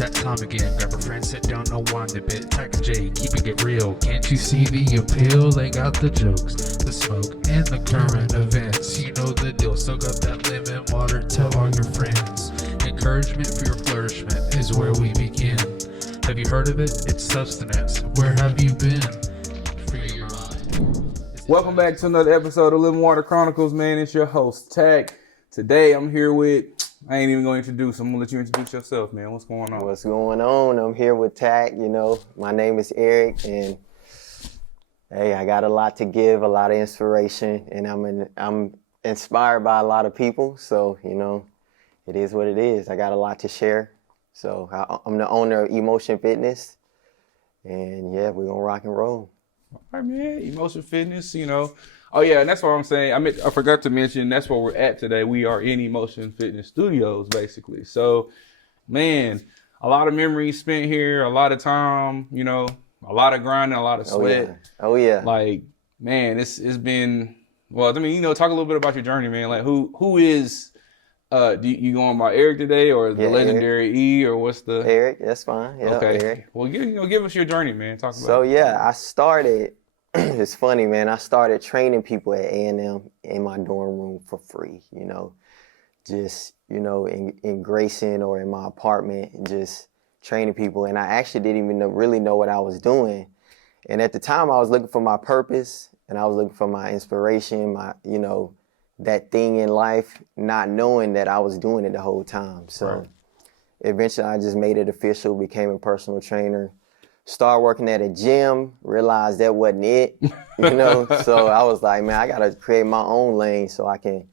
It's that time again. Grab a friend, sit down, no one to bit. Tac-given, keeping it real. Can't you see the appeal? They got the jokes, the smoke, and the current events. You know the deal. Soak up that lemon water. Tell all your friends. Encouragement for your flourishment is where we begin. Have you heard of it? It's sustenance. Where have you been? Free your mind. Welcome back to another episode of Living Water Chronicles, man. It's your host, Tac. Today, I'm here with, I ain't even going to introduce, I'm going to let you introduce yourself, man. What's going on? What's going on? I'm here with Tac, my name is Eric, and hey, I got a lot to give, a lot of inspiration, and I'm inspired by a lot of people, so, it is what it is. I got a lot to share. So I'm the owner of Emotion Fitness, and yeah, we're going to rock and roll. All right, man. Emotion Fitness, Oh, yeah, and that's what I'm saying. I forgot to mention, that's where we're at today. We are in Emotion Fitness Studios, basically. So, man, a lot of memories spent here, a lot of time, a lot of grinding, a lot of sweat. Oh, yeah. Like, man, it's been, well, talk a little bit about your journey, man. Like, who is, you going by Eric today, or the legendary Eric. E, or what's the? Eric, that's fine. Yeah, okay. Eric. Well, give us your journey, man. Talk about So, yeah, I started, it's funny, man. I started training people at A&M in my dorm room for free, just, in Grayson or in my apartment, just training people. And I actually didn't even really know what I was doing. And at the time, I was looking for my purpose, and I was looking for my inspiration, my, that thing in life, not knowing that I was doing it the whole time. So eventually I just made it official, became a personal trainer, started working at a gym, realized that wasn't it, So I was like, man, I got to create my own lane so I can,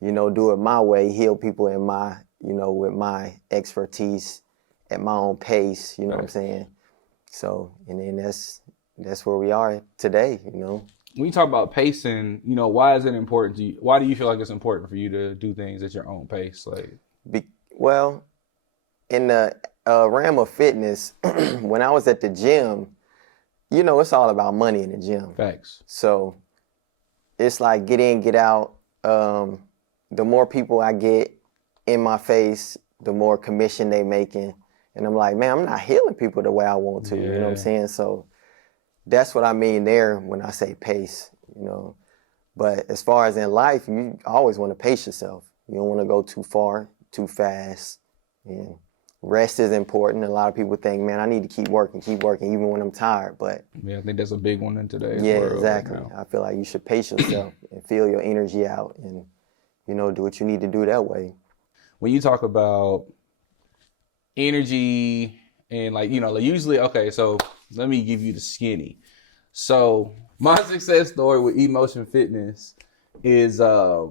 do it my way, heal people in my, with my expertise at my own pace, what I'm saying? So, and then that's where we are today, When you talk about pacing, why is it important to you? Why do you feel like it's important for you to do things at your own pace? Well, in the realm of fitness, when I was at the gym, it's all about money in the gym. Facts. So it's like get in, get out. The more people I get in my face, the more commission they making. And I'm like, man, I'm not healing people the way I want to. Yeah. You know what I'm saying? So that's what I mean there when I say pace, But as far as in life, you always want to pace yourself. You don't want to go too far, too fast. And rest is important. A lot of people think, man, I need to keep working, even when I'm tired. But yeah, I think that's a big one in today's world. Yeah, exactly. Right, I feel like you should pace yourself and feel your energy out and, do what you need to do that way. When you talk about energy and usually, okay, so let me give you the skinny. So my success story with Emotion Fitness is I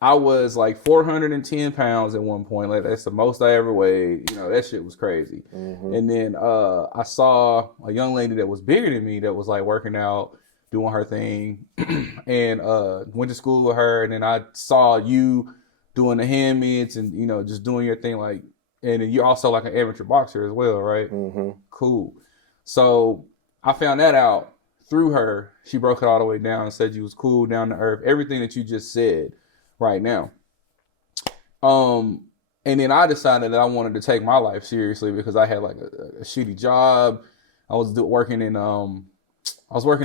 was like 410 pounds at one point. Like that's the most I ever weighed. That shit was crazy. Mm-hmm. And then I saw a young lady that was bigger than me that was like working out, doing her thing, and went to school with her. And then I saw you doing the hand mitts and just doing your thing, like. And then you're also like an amateur boxer as well, right? Mm-hmm. Cool. So I found that out through her. She broke it all the way down and said you was cool, down to earth, everything that you just said right now. And then I decided that I wanted to take my life seriously because I had like a shitty job. I was working in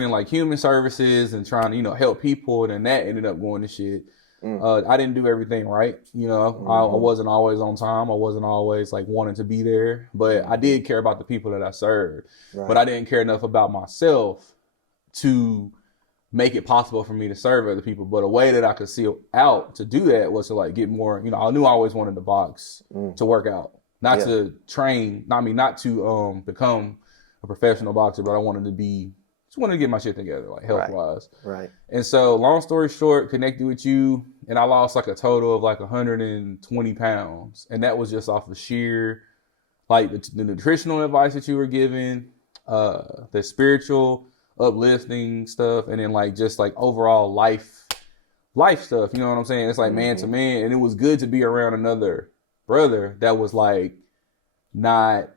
like human services and trying to, help people. And then that ended up going to shit. I didn't do everything right. Mm-hmm. I wasn't always on time. I wasn't always like wanting to be there, but I did care about the people that I served, but I didn't care enough about myself to make it possible for me to serve other people. But a way that I could see out to do that was to like get more, I knew I always wanted to box, to work out, not to train, not to become a professional boxer, but I wanted to get my shit together, like health-wise. Right. And so, long story short, connected with you, and I lost like a total of like 120 pounds. And that was just off of sheer, like the nutritional advice that you were giving, the spiritual uplifting stuff, and then like just like overall life stuff. You know what I'm saying? It's like man to man. And it was good to be around another brother that was like not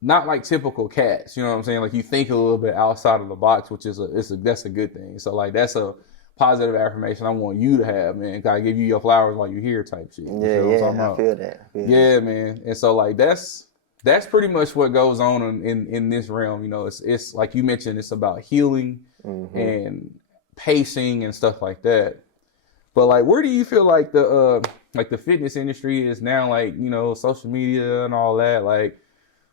like typical cats, you know what I'm saying? Like you think a little bit outside of the box, which is that's a good thing. So like that's a positive affirmation I want you to have, man. Gotta give you your flowers while you're here type shit. I feel that. Yeah, man. And so like that's that's pretty much what goes on in this realm. You know, it's like you mentioned, it's about healing and pacing and stuff like that. But like, where do you feel like the fitness industry is now? Like, you know, social media and all that. Like,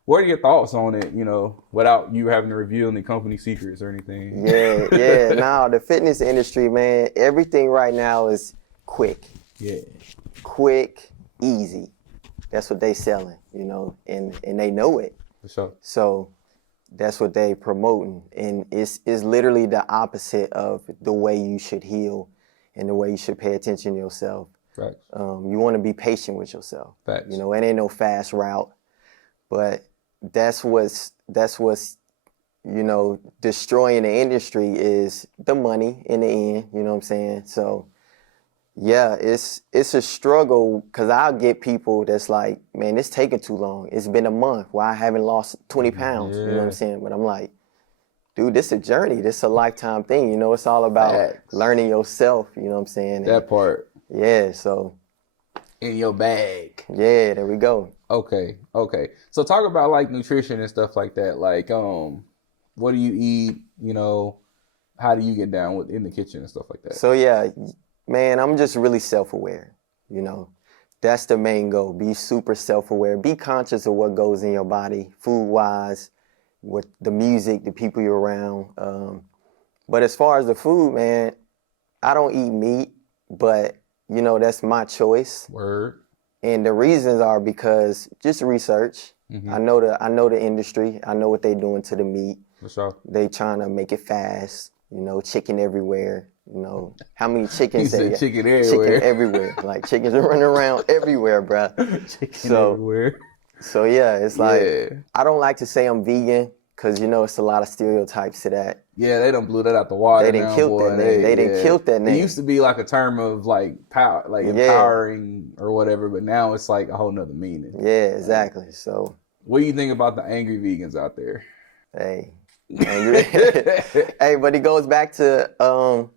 what are your thoughts on it? You know, without you having to reveal any company secrets or anything. Yeah. Now the fitness industry, man, everything right now is quick. Yeah. Quick, easy. That's what they selling, you know, and they know it. For sure. So that's what they promoting. And it's literally the opposite of the way you should heal and the way you should pay attention to yourself. Facts. You want to be patient with yourself. Facts. You know, it ain't no fast route, but that's what's you know, destroying the industry is the money in the end. You know what I'm saying? So yeah, it's a struggle because I'll get people that's like, man, it's taking too long. It's been a month. Why I haven't lost 20 pounds? You know what I'm saying? But I'm like, dude, this is a journey. This is a lifetime thing. You know, it's all about learning yourself. You know what I'm saying? That part. Yeah, so. In your bag. Yeah, there we go. Okay. So talk about like nutrition and stuff like that. Like, what do you eat? You know, how do you get down in the kitchen and stuff like that? So yeah, man, I'm just really self-aware. You know, that's the main goal. Be super self-aware. Be conscious of what goes in your body, food-wise, with the music, the people you're around. But as far as the food, man, I don't eat meat, but you know, that's my choice. Word. And the reasons are because just research. I know the industry. I know what they're doing to the meat. For sure. They trying to make it fast. You know, chicken everywhere. You know, how many chickens? Chicken everywhere. Chicken everywhere. Like chickens are running around everywhere, bro. Chicken everywhere. So yeah, it's like I don't like to say I'm vegan because you know it's a lot of stereotypes to that. Yeah, they done blew that out the water. They didn't kill that name. They didn't kill that name. It used to be like a term of like power, like empowering or whatever, but now it's like a whole nother meaning. Yeah, exactly. So, what do you think about the angry vegans out there? Hey, angry. Hey, but it goes back to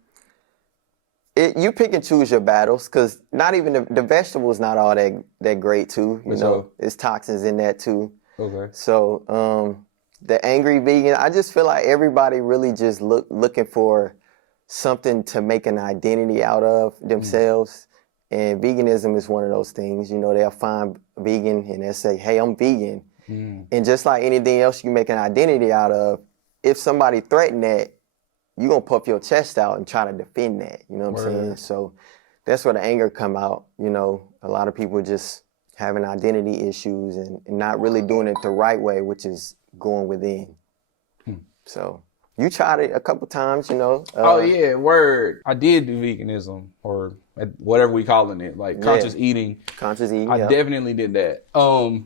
you pick and choose your battles because not even the vegetables not all that great too. You know, there's toxins in that too. Okay. So, the angry vegan, I just feel like everybody really just looking for something to make an identity out of themselves. And veganism is one of those things. You know, they'll find vegan and they'll say, hey, I'm vegan. And just like anything else you make an identity out of, if somebody threaten that, you're going to puff your chest out and try to defend that. You know what I'm saying? So that's where the anger come out. You know, a lot of people just having identity issues and not really doing it the right way, which is going within. So you tried it a couple times, you know. Oh yeah, word. I did do veganism or whatever we calling it, like conscious eating. Conscious eating. I definitely did that. And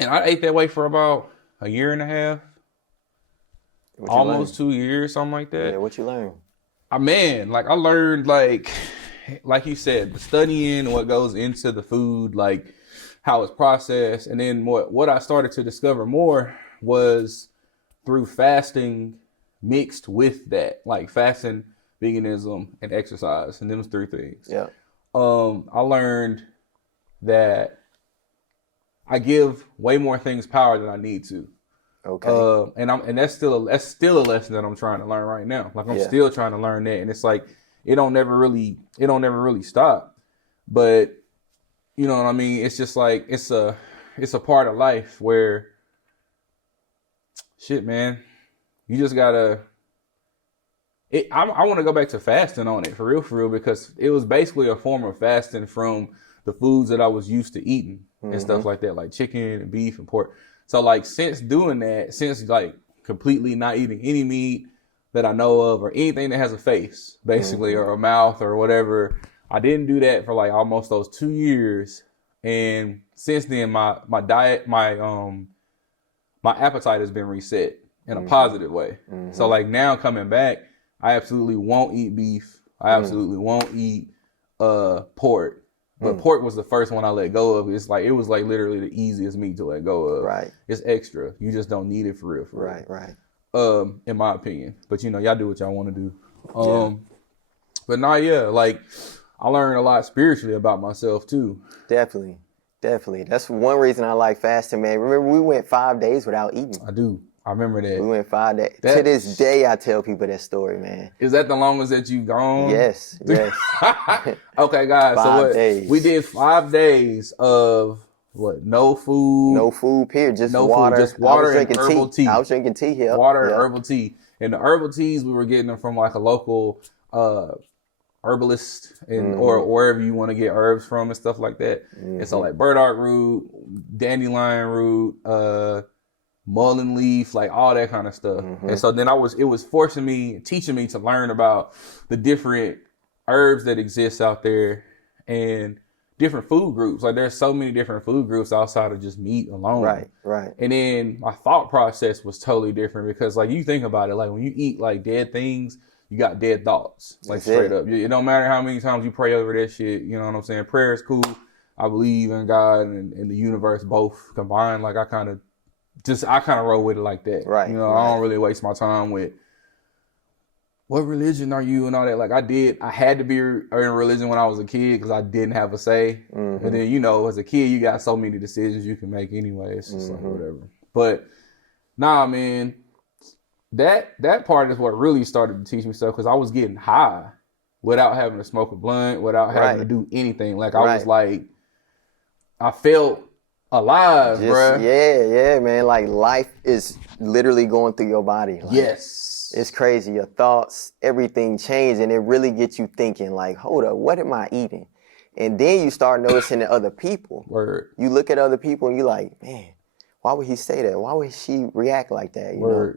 I ate that way for about a year and a half, almost 2 years, something like that. Yeah, what you learn? I learned like you said, the studying what goes into the food, like how it's processed, and then what I started to discover more was through fasting mixed with that, like fasting, veganism, and exercise, and them 3 things. Yeah. I learned that I give way more things power than I need to. Okay. And that's still a lesson that I'm trying to learn right now. Like I'm still trying to learn that, and it's like it don't never really stop. But you know what I mean? It's just like it's a part of life where shit, man. You just gotta. I want to go back to fasting on it for real, because it was basically a form of fasting from the foods that I was used to eating and stuff like that, like chicken and beef and pork. So like since doing that, since like completely not eating any meat that I know of or anything that has a face, basically, or a mouth or whatever, I didn't do that for like almost those 2 years. And since then, my diet, my appetite has been reset in a positive way. So like now coming back, I absolutely won't eat beef. I absolutely won't eat pork. But pork was the first one I let go of. It was like literally the easiest meat to let go of. Right. It's extra. You just don't need it for real. Right. In my opinion. But you know, y'all do what y'all want to do. But like I learned a lot spiritually about myself too. Definitely. Definitely. That's one reason I like fasting, man. Remember, we went 5 days without eating. I do. I remember that. We went 5 days. That- To this day, I tell people that story, man. Is that the longest that you've gone? Yes, yes. Okay, guys. 5 days. We did 5 days of what? No food. No food, period. Just No water. food, just water and drinking herbal tea. I was drinking tea here. Water and herbal tea. And the herbal teas, we were getting them from like a local herbalist or wherever you want to get herbs from and stuff like that. And so like burdock root, dandelion root, mullein leaf, like all that kind of stuff. And so then it was teaching me to learn about the different herbs that exist out there and different food groups. Like there's so many different food groups outside of just meat alone. Right. And then my thought process was totally different because like you think about it, like when you eat like dead things, you got dead thoughts, like That's straight it. up. It don't matter how many times you pray over that shit. You know what I'm saying? Prayer is cool. I believe in God and the universe both combined. Like I kind of roll with it like that. Right. You know, I don't really waste my time with what religion are you and all that. Like I had to be in religion when I was a kid because I didn't have a say. And then, you know, as a kid, you got so many decisions you can make anyway. It's just like whatever. But nah, man, that part is what really started to teach me stuff because I was getting high without having to smoke a blunt, without having to do anything. Like I was like, I felt alive, bruh. Yeah, man. Like life is literally going through your body. Like, yes. It's crazy. Your thoughts, everything changed, and it really gets you thinking like, hold up, what am I eating? And then you start noticing the other people. Word. You look at other people and you're like, man, why would he say that? Why would she react like that? You know?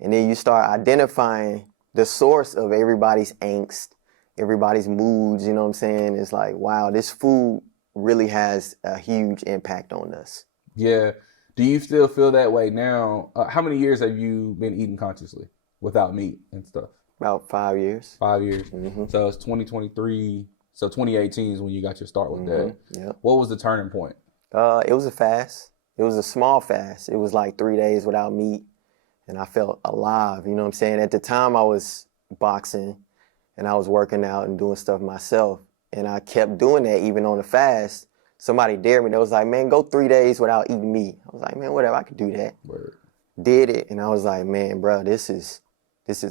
And then you start identifying the source of everybody's angst, everybody's moods, you know what I'm saying? It's like, wow, this food really has a huge impact on us. Yeah. Do you still feel that way now? How many years have you been eating consciously without meat and stuff? About 5 years. 5 years. So it's 2023. So 2018 is when you got your start with that. Yeah. What was the turning point? It was a fast. It was a small fast. It was like 3 days without meat. And I felt alive, you know what I'm saying? At the time I was boxing and I was working out and doing stuff myself. And I kept doing that even on the fast. Somebody dared me. They was like, man, go 3 days without eating meat. I was like, man, whatever, I could do that. Word. Did it. And I was like, man, bro, this is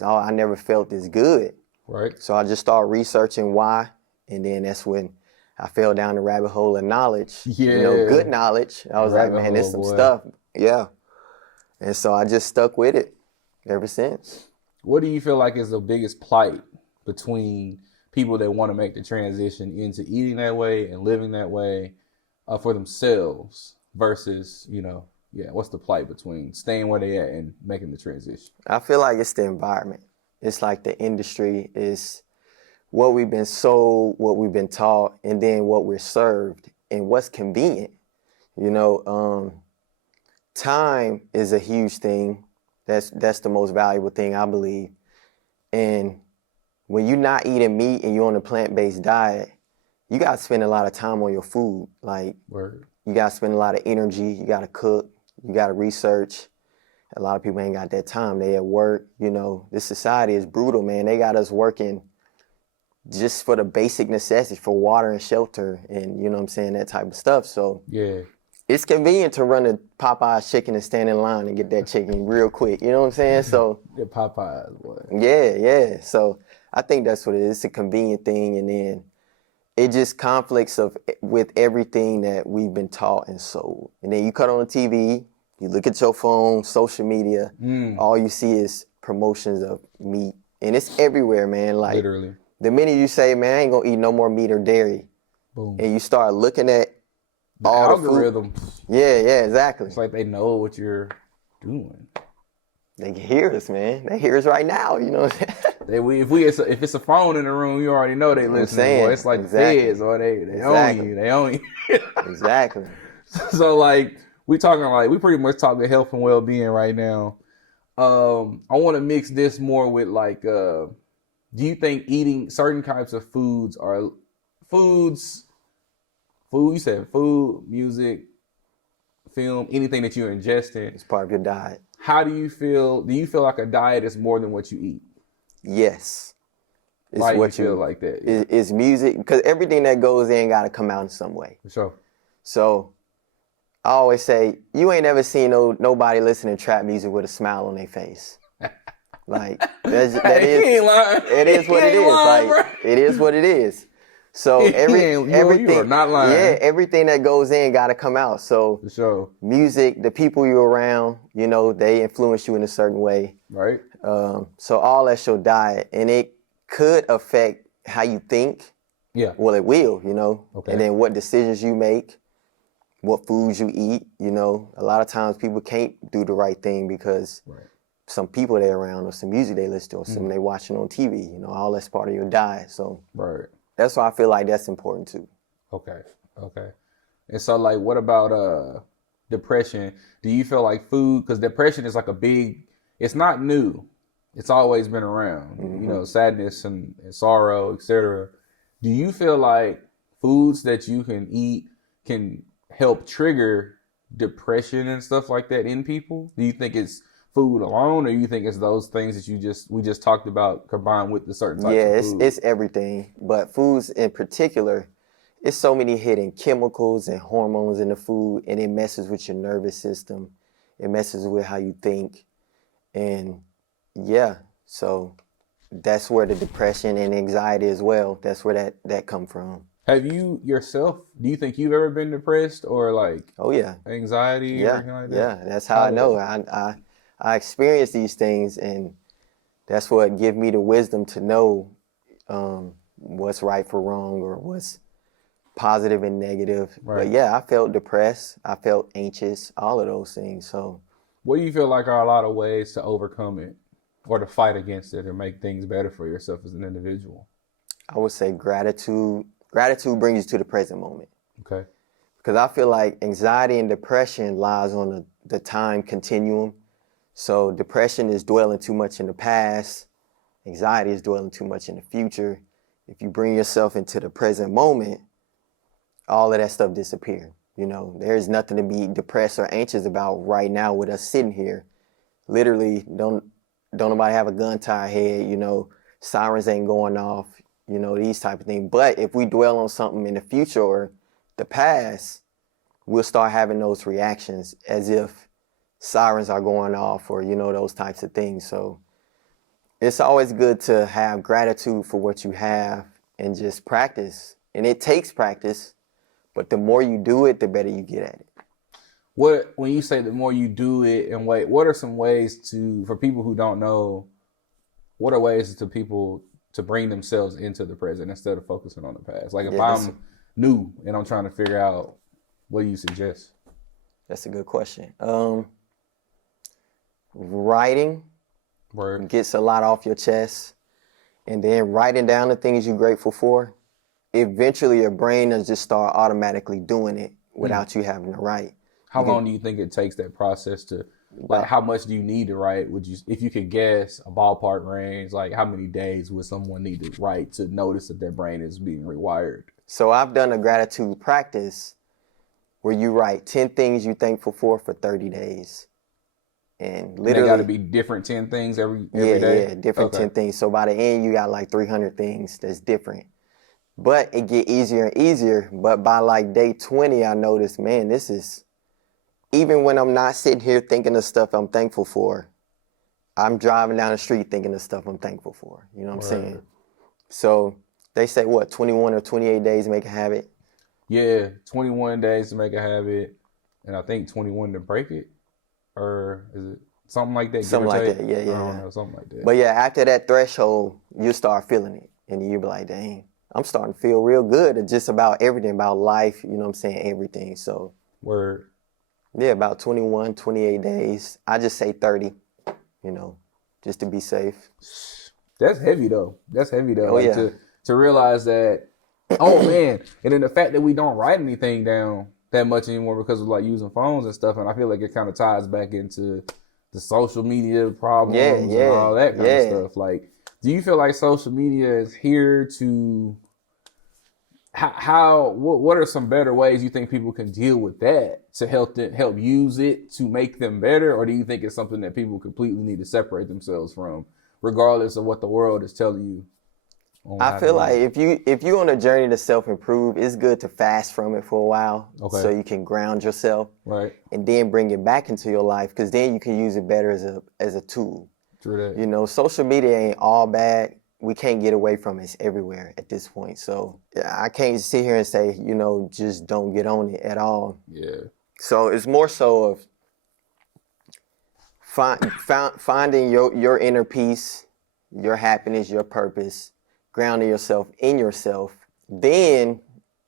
all, I never felt this good. Right. So I just started researching why. And then that's when I fell down the rabbit hole of knowledge. Yeah. You know, good knowledge. I was like, Rabbit man, there's hole, some boy. stuff. Yeah. And so I just stuck with it ever since. What do you feel like is the biggest plight between people that want to make the transition into eating that way and living that way for themselves versus, you know, what's the plight between staying where they at and making the transition? I feel like it's the environment. It's like the industry is what we've been sold, what we've been taught, and then what we're served and what's convenient. You know, time is a huge thing. That's the most valuable thing, I believe. And when you're not eating meat and you're on a plant-based diet, you got to spend a lot of time on your food. Like, Word. you got to spend a lot of energy. You got to cook. You got to research. A lot of people ain't got that time. They at work. You know, this society is brutal, man. They got us working just for the basic necessities, for water and shelter and, you know what I'm saying, that type of stuff. So Yeah. it's convenient to run a Popeye's chicken and stand in line and get that chicken real quick. You know what I'm saying? So Yeah, Popeyes, boy. yeah. So I think that's what it is. It's a convenient thing, and then it just conflicts with everything that we've been taught and sold. And then you cut on the TV, you look at your phone, social media, all you see is promotions of meat, and it's everywhere, man. Like Literally. the minute you say, "Man, I ain't gonna eat no more meat or dairy," Boom. and you start looking at The all the food. algorithm. Yeah, exactly. It's like they know what you're doing. They can hear us, man. They hear us right now. You know what I'm saying? If it's a phone in the room, you already know they listening. saying, Boy. It's like exactly. the feds, or they Exactly. own you. They own you. Exactly. So like we pretty much talking health and well being right now. I want to mix this more with like, do you think eating certain types of foods are foods? You said food, music, film, anything that you're ingesting. It's part of your diet. How do you feel? Do you feel like a diet is more than what you eat? Yes. It's Why do you what feel like that? It's music, because everything that goes in got to come out in some way. For sure. So I always say, you ain't ever seen nobody listening to trap music with a smile on their face. Like that is, He ain't lying. it is what it is. Lying, Like bro. it is what it is. So everything, you are not lying. yeah, everything that goes in got to come out. So For sure. music, the people you're around, you know, they influence you in a certain way. Right. So all that's your diet, and it could affect how you think. Yeah. Well, it will, you know, Okay. and then what decisions you make, what foods you eat. You know, a lot of times people can't do the right thing because some people they're around, or some music they listen to, or something they watching on TV. You know, all that's part of your diet. So that's why I feel like that's important too. Okay. And so, like, what about depression? Do you feel like food? Because depression is like it's not new. It's always been around. You know, sadness and sorrow, etc. Do you feel like foods that you can eat can help trigger depression and stuff like that in people? Do you think it's food alone, or you think it's those things that we just talked about combined with the certain types of food? Yeah, it's everything. But foods in particular, it's so many hidden chemicals and hormones in the food, and it messes with your nervous system. It messes with how you think. And yeah, so that's where the depression and anxiety as well, that's where that come from. Have you yourself, do you think you've ever been depressed or like anxiety or anything like that? Yeah, that's how I know. I experience these things, and that's what give me the wisdom to know what's right for wrong, or what's positive and negative. But yeah, I felt depressed. I felt anxious, all of those things. So what do you feel like are a lot of ways to overcome it or to fight against it or make things better for yourself as an individual? I would say gratitude. Gratitude brings you to the present moment. Okay. Because I feel like anxiety and depression lies on the time continuum. So depression is dwelling too much in the past. Anxiety is dwelling too much in the future. If you bring yourself into the present moment, all of that stuff disappears. You know, there's nothing to be depressed or anxious about right now with us sitting here. Literally, don't nobody have a gun to our head, you know, sirens ain't going off, you know, these type of things. But if we dwell on something in the future or the past, we'll start having those reactions as if sirens are going off, or, you know, those types of things. So it's always good to have gratitude for what you have and just practice. And it takes practice, but the more you do it, the better you get at it. When you say the more you do it, and what are some ways for people who don't know, what are ways to people to bring themselves into the present instead of focusing on the past? Like if I'm new and I'm trying to figure out, what do you suggest? That's a good question. Writing gets a lot off your chest, and then writing down the things you're grateful for. Eventually, your brain will just start automatically doing it without you having to write. How long do you think it takes that process to, like, how much do you need to write? If you could guess a ballpark range, like how many days would someone need to write to notice that their brain is being rewired? So I've done a gratitude practice where you write 10 things you're thankful for 30 days. And literally, they got to be different 10 things every day? Yeah, different 10 things. So by the end, you got like 300 things that's different. But it get easier and easier. But by like day 20, I noticed, man, this is, even when I'm not sitting here thinking of stuff I'm thankful for, I'm driving down the street thinking of stuff I'm thankful for. You know what I'm saying? So they say, 21 or 28 days to make a habit? Yeah, 21 days to make a habit. And I think 21 to break it. Or is it something like that? Something like that, yeah. I don't know, something like that. But yeah, after that threshold, you'll start feeling it. And you'll be like, dang, I'm starting to feel real good at just about everything, about life, you know what I'm saying, everything. So, yeah, about 21, 28 days. I just say 30, you know, just to be safe. That's heavy, though. Oh, like, yeah. To realize that, oh, man. And then the fact that we don't write anything down that much anymore because of like using phones and stuff, and I feel like it kind of ties back into the social media problems and all that kind of stuff. Like, do you feel like social media is here to what are some better ways you think people can deal with that to help use it to make them better, or do you think it's something that people completely need to separate themselves from, regardless of what the world is telling you? I feel like if you're on a journey to self-improve, it's good to fast from it for a while, so you can ground yourself, right, and then bring it back into your life, because then you can use it better as a tool. True that. You know, social media ain't all bad. We can't get away from it. It's everywhere at this point. So I can't sit here and say, you know, just don't get on it at all. Yeah. So it's more so of finding your inner peace, your happiness, your purpose, grounding yourself in yourself. Then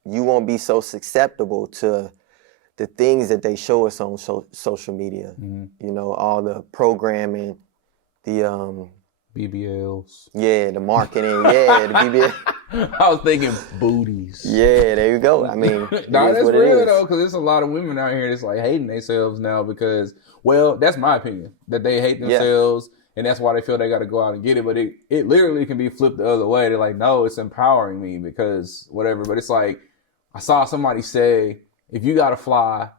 you won't be so susceptible to the things that they show us on social media. You know, all the programming, the BBLs. Yeah, the marketing. Yeah, the BBL. I was thinking booties. Yeah, there you go. I mean, nah, that's real though, because there's a lot of women out here that's like hating themselves now because, well, that's my opinion, that they hate themselves and that's why they feel they got to go out and get it. But it literally can be flipped the other way. They're like, no, it's empowering me because whatever. But it's like, I saw somebody say, if you got to fly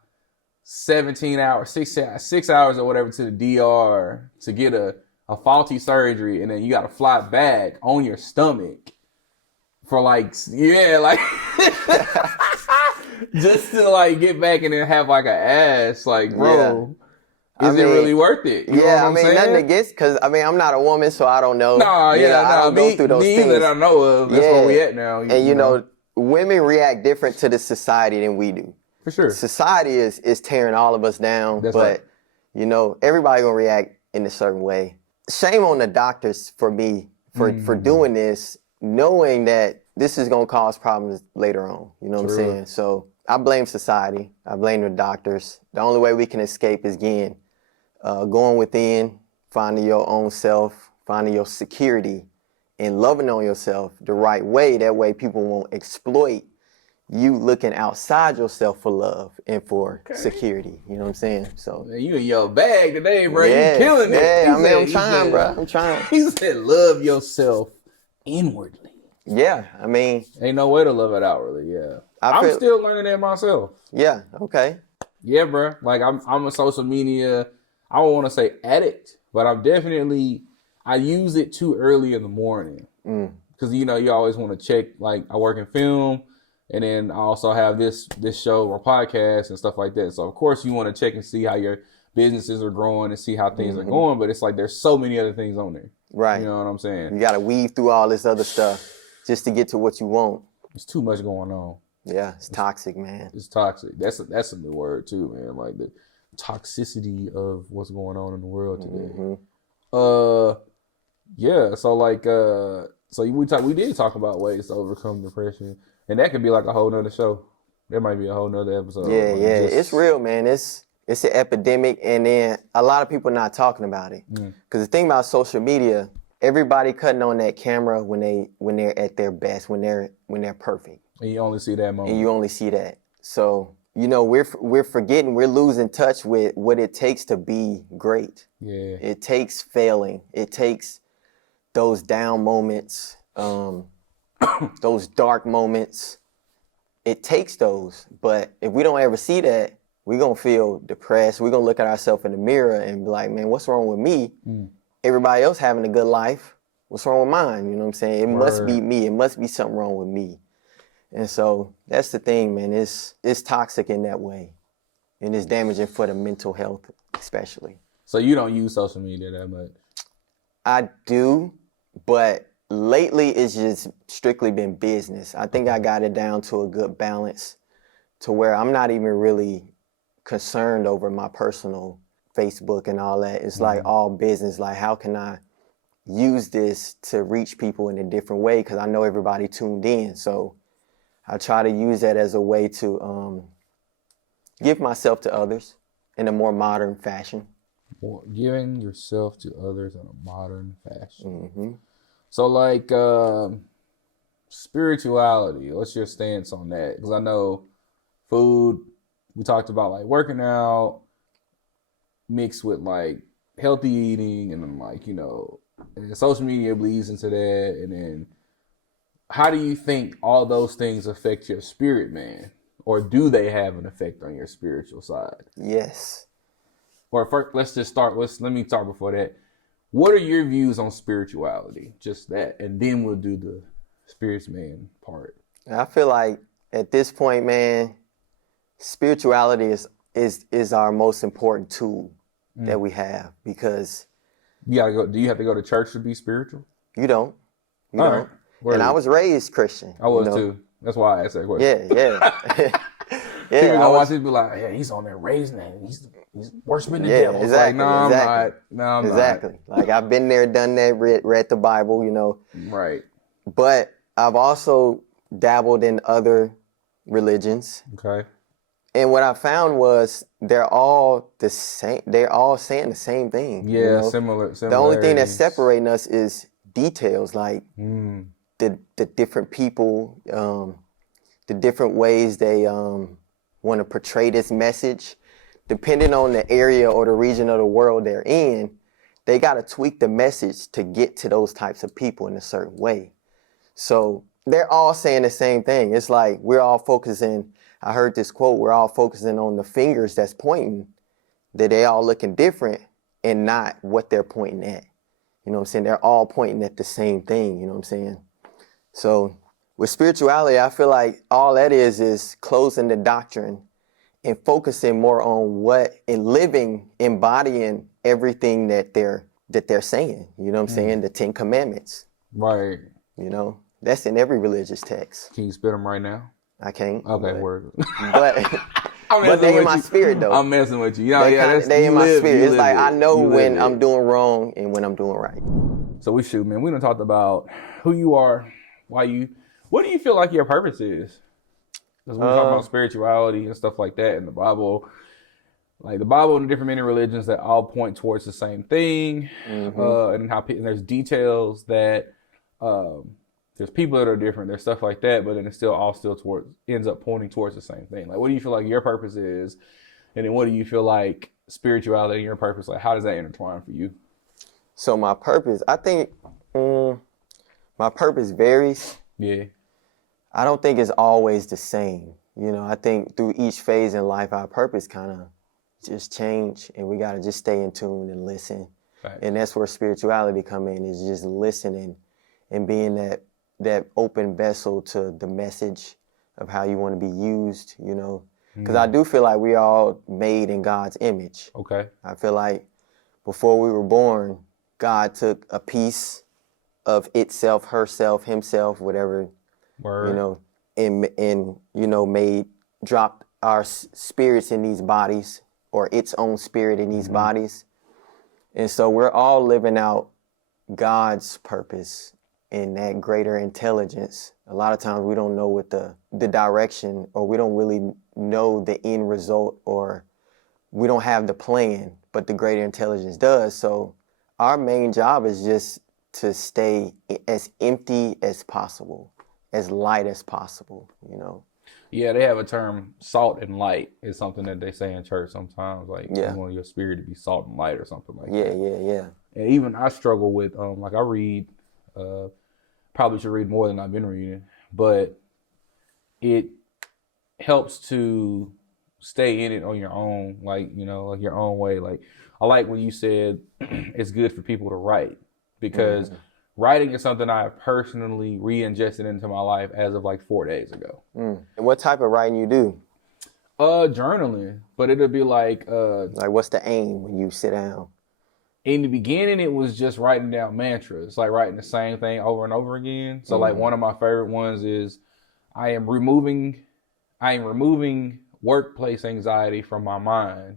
17 hours, 6 hours or whatever to the DR to get a faulty surgery, and then you got to fly back on your stomach for like, just to like get back and then have like an ass, like, bro, is it really worth it? You know what I'm saying? Nothing against, because I mean, I'm not a woman, so I don't know. I don't go through those things that I know of. That's where we at now. And you know, women react different to the society than we do. For sure. Society is tearing all of us down, but you know, everybody gonna react in a certain way. Shame on the doctors for me for doing this, knowing that this is gonna cause problems later on. You know what I'm saying? So I blame society. I blame the doctors. The only way we can escape is again going within, finding your own self, finding your security, and loving on yourself the right way. That way, people won't exploit you looking outside yourself for love and for security. You know what I'm saying? So man, you in your bag today, bro. You killing it. Yeah, I mean, I'm trying, bro. I'm trying. He said, love yourself inwardly. Yeah, I mean, ain't no way to love it outwardly. Yeah, I'm still learning that myself. Yeah. Okay. Yeah, bro. Like I'm a social media, I don't want to say addict, but I use it too early in the morning. Because, you know, you always want to check, like, I work in film, and then I also have this show or podcast and stuff like that. So, of course, you want to check and see how your businesses are growing and see how things are going. But it's like there's so many other things on there. Right. You know what I'm saying? You got to weave through all this other stuff just to get to what you want. There's too much going on. Yeah, it's toxic, man. It's toxic. That's a new word, too, man. Like, the toxicity of what's going on in the world today. Yeah, so like we did talk about ways to overcome depression, and that could be like a whole nother show. There might be a whole nother episode. Yeah, it's real, man. It's an epidemic, and then a lot of people not talking about it. Because the thing about social media, everybody cutting on that camera when they're at their best, when they're perfect. And you only see that moment. And you only see that. So you know, we're forgetting, we're losing touch with what it takes to be great. Yeah, it takes failing. It takes those down moments, those dark moments. It takes those. But if we don't ever see that, we're going to feel depressed. We're going to look at ourselves in the mirror and be like, man, what's wrong with me? Everybody else having a good life. What's wrong with mine? You know what I'm saying? It must be me. It must be something wrong with me. And so that's the thing, man. It's toxic in that way. And it's damaging for the mental health especially. So you don't use social media that much? I do. But lately, it's just strictly been business. I think I got it down to a good balance to where I'm not even really concerned over my personal Facebook and all that. It's like all business. Like, how can I use this to reach people in a different way? Because I know everybody tuned in. So I try to use that as a way to give myself to others in a more modern fashion. Giving yourself to others in a modern fashion. So, like, spirituality, what's your stance on that? Because I know food, we talked about, like, working out mixed with, like, healthy eating, and then, like, you know, and social media bleeds into that. And then how do you think all those things affect your spirit, man? Or do they have an effect on your spiritual side? Yes. Or first, let me start before that. What are your views on spirituality? Just that. And then we'll do spirits-man part? I feel like at this point, man, spirituality is our most important tool that we have, because You gotta go. Do you have to go to church to be spiritual? you don't. You All don't. right. Word. And I was raised Christian. I was you know? too. That's why I asked that question. Yeah. People yeah. gonna watch it and be like, yeah, he's on there raising it. He's worshiping the Yeah, devil. It's exactly, like, no, exactly. I'm not. No, I'm Exactly. Like, I've been there, done that, read the Bible, you know. not. Right. But I've also dabbled in other religions. Okay. And what I found was they're all the same. They're all saying the same thing. Yeah, you know? similar. The only thing that's similarities. separating us is details, like the different people, the different ways they want to portray this message. Depending on the area or the region of the world they're in, they got to tweak the message to get to those types of people in a certain way. So they're all saying the same thing. It's like we're all focusing. I heard this quote, we're all focusing on the fingers that's pointing, that they all looking different and not what they're pointing at. You know what I'm saying? They're all pointing at the same thing, you know what I'm saying? So with spirituality, I feel like all that is closing the doctrine and focusing more on what, and living, embodying everything that they're saying, you know what I'm saying? The 10 Commandments, Right. you know? That's in every religious text. Can you spit them right now? I can't. Okay, but, word. But I'm but they messing in my with you. spirit though. I'm messing with you. You know, They, yeah, they in you my live- spirit. you It's live like it. I know You when live I'm it. doing wrong and when I'm doing right. So we shoot, man. We done talked about who you are, what do you feel like your purpose is? Because we talk about spirituality and stuff like that in the Bible. Like the Bible and the different many religions that all point towards the same thing. And there's details that there's people that are different, there's stuff like that, but then it's ends up pointing towards the same thing. Like, what do you feel like your purpose is? And then what do you feel like spirituality and your purpose, like, how does that intertwine for you? So my purpose, I think my purpose varies. Yeah. I don't think it's always the same. You know, I think through each phase in life, our purpose kind of just change, and we got to just stay in tune and listen. Right. And that's where spirituality come in, is just listening and being that open vessel to the message of how you want to be used, you know. Because I do feel like we all made in God's image. Okay. I feel like before we were born, God took a piece of itself, herself, himself, whatever, Word. you know, and you know, dropped our spirits in these bodies, or its own spirit in these bodies. And so we're all living out God's purpose in that greater intelligence. A lot of times we don't know what the direction, or we don't really know the end result, or we don't have the plan, but the greater intelligence does. So our main job is just to stay as empty as possible, as light as possible, you know. Yeah, they have a term, salt and light is something that they say in church sometimes. Like, Yeah. you want your spirit to be salt and light or something like Yeah, that. yeah. And even I struggle with, like I read, probably should read more than I've been reading, but it helps to stay in it on your own, like, you know, like your own way. Like, I like when you said it's good for people to write, because writing is something I personally re-ingested into my life as of like 4 days ago. And what type of writing you do? Journaling, but it'll be like, Like, what's the aim when you sit down? in the beginning, it was just writing down mantras, like writing the same thing over and over again. So like one of my favorite ones is, I am removing workplace anxiety from my mind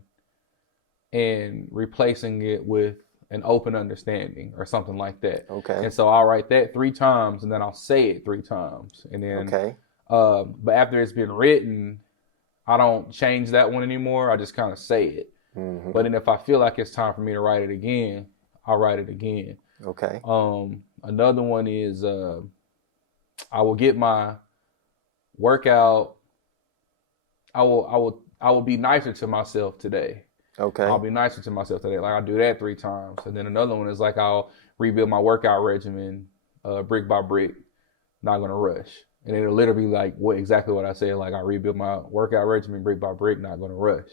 and replacing it with an open understanding or something like that. Okay. And so I'll write that 3 times and then I'll say it 3 times. And then, Okay. but after it's been written, I don't change that one anymore. I just kind of say it. But then if I feel like it's time for me to write it again, I'll write it again. Okay. Another one is, I will get my workout. I will be nicer to myself today. Okay. I'll be nicer to myself today. Like, I'll do that 3 times. And then another one is like, I'll rebuild my workout regimen, brick by brick, not gonna rush. And it'll literally be like exactly what I said. Like, I rebuild my workout regimen brick by brick, not gonna rush.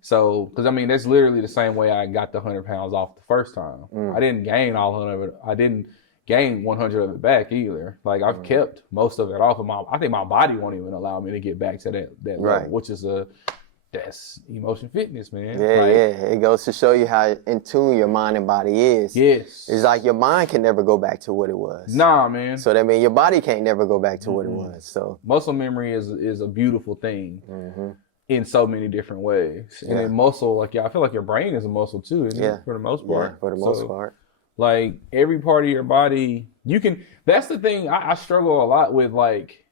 So, because I mean, that's literally the same way I got the 100 pounds off the first time. I didn't gain all 100 of it. I didn't gain 100 of it back either. Like I've kept most of it off of I think my body won't even allow me to get back to that level, which is that's emotion fitness, man. Yeah, it goes to show you how in tune your mind and body is. Yes. It's like your mind can never go back to what it was. Nah, man. So that means your body can't never go back to what it was. So muscle memory is a beautiful thing in so many different ways. And then muscle, like I feel like your brain is a muscle too, isn't it? For the most part. Yeah, for the most part. Like every part of your body, you can. That's the thing I struggle a lot with. Like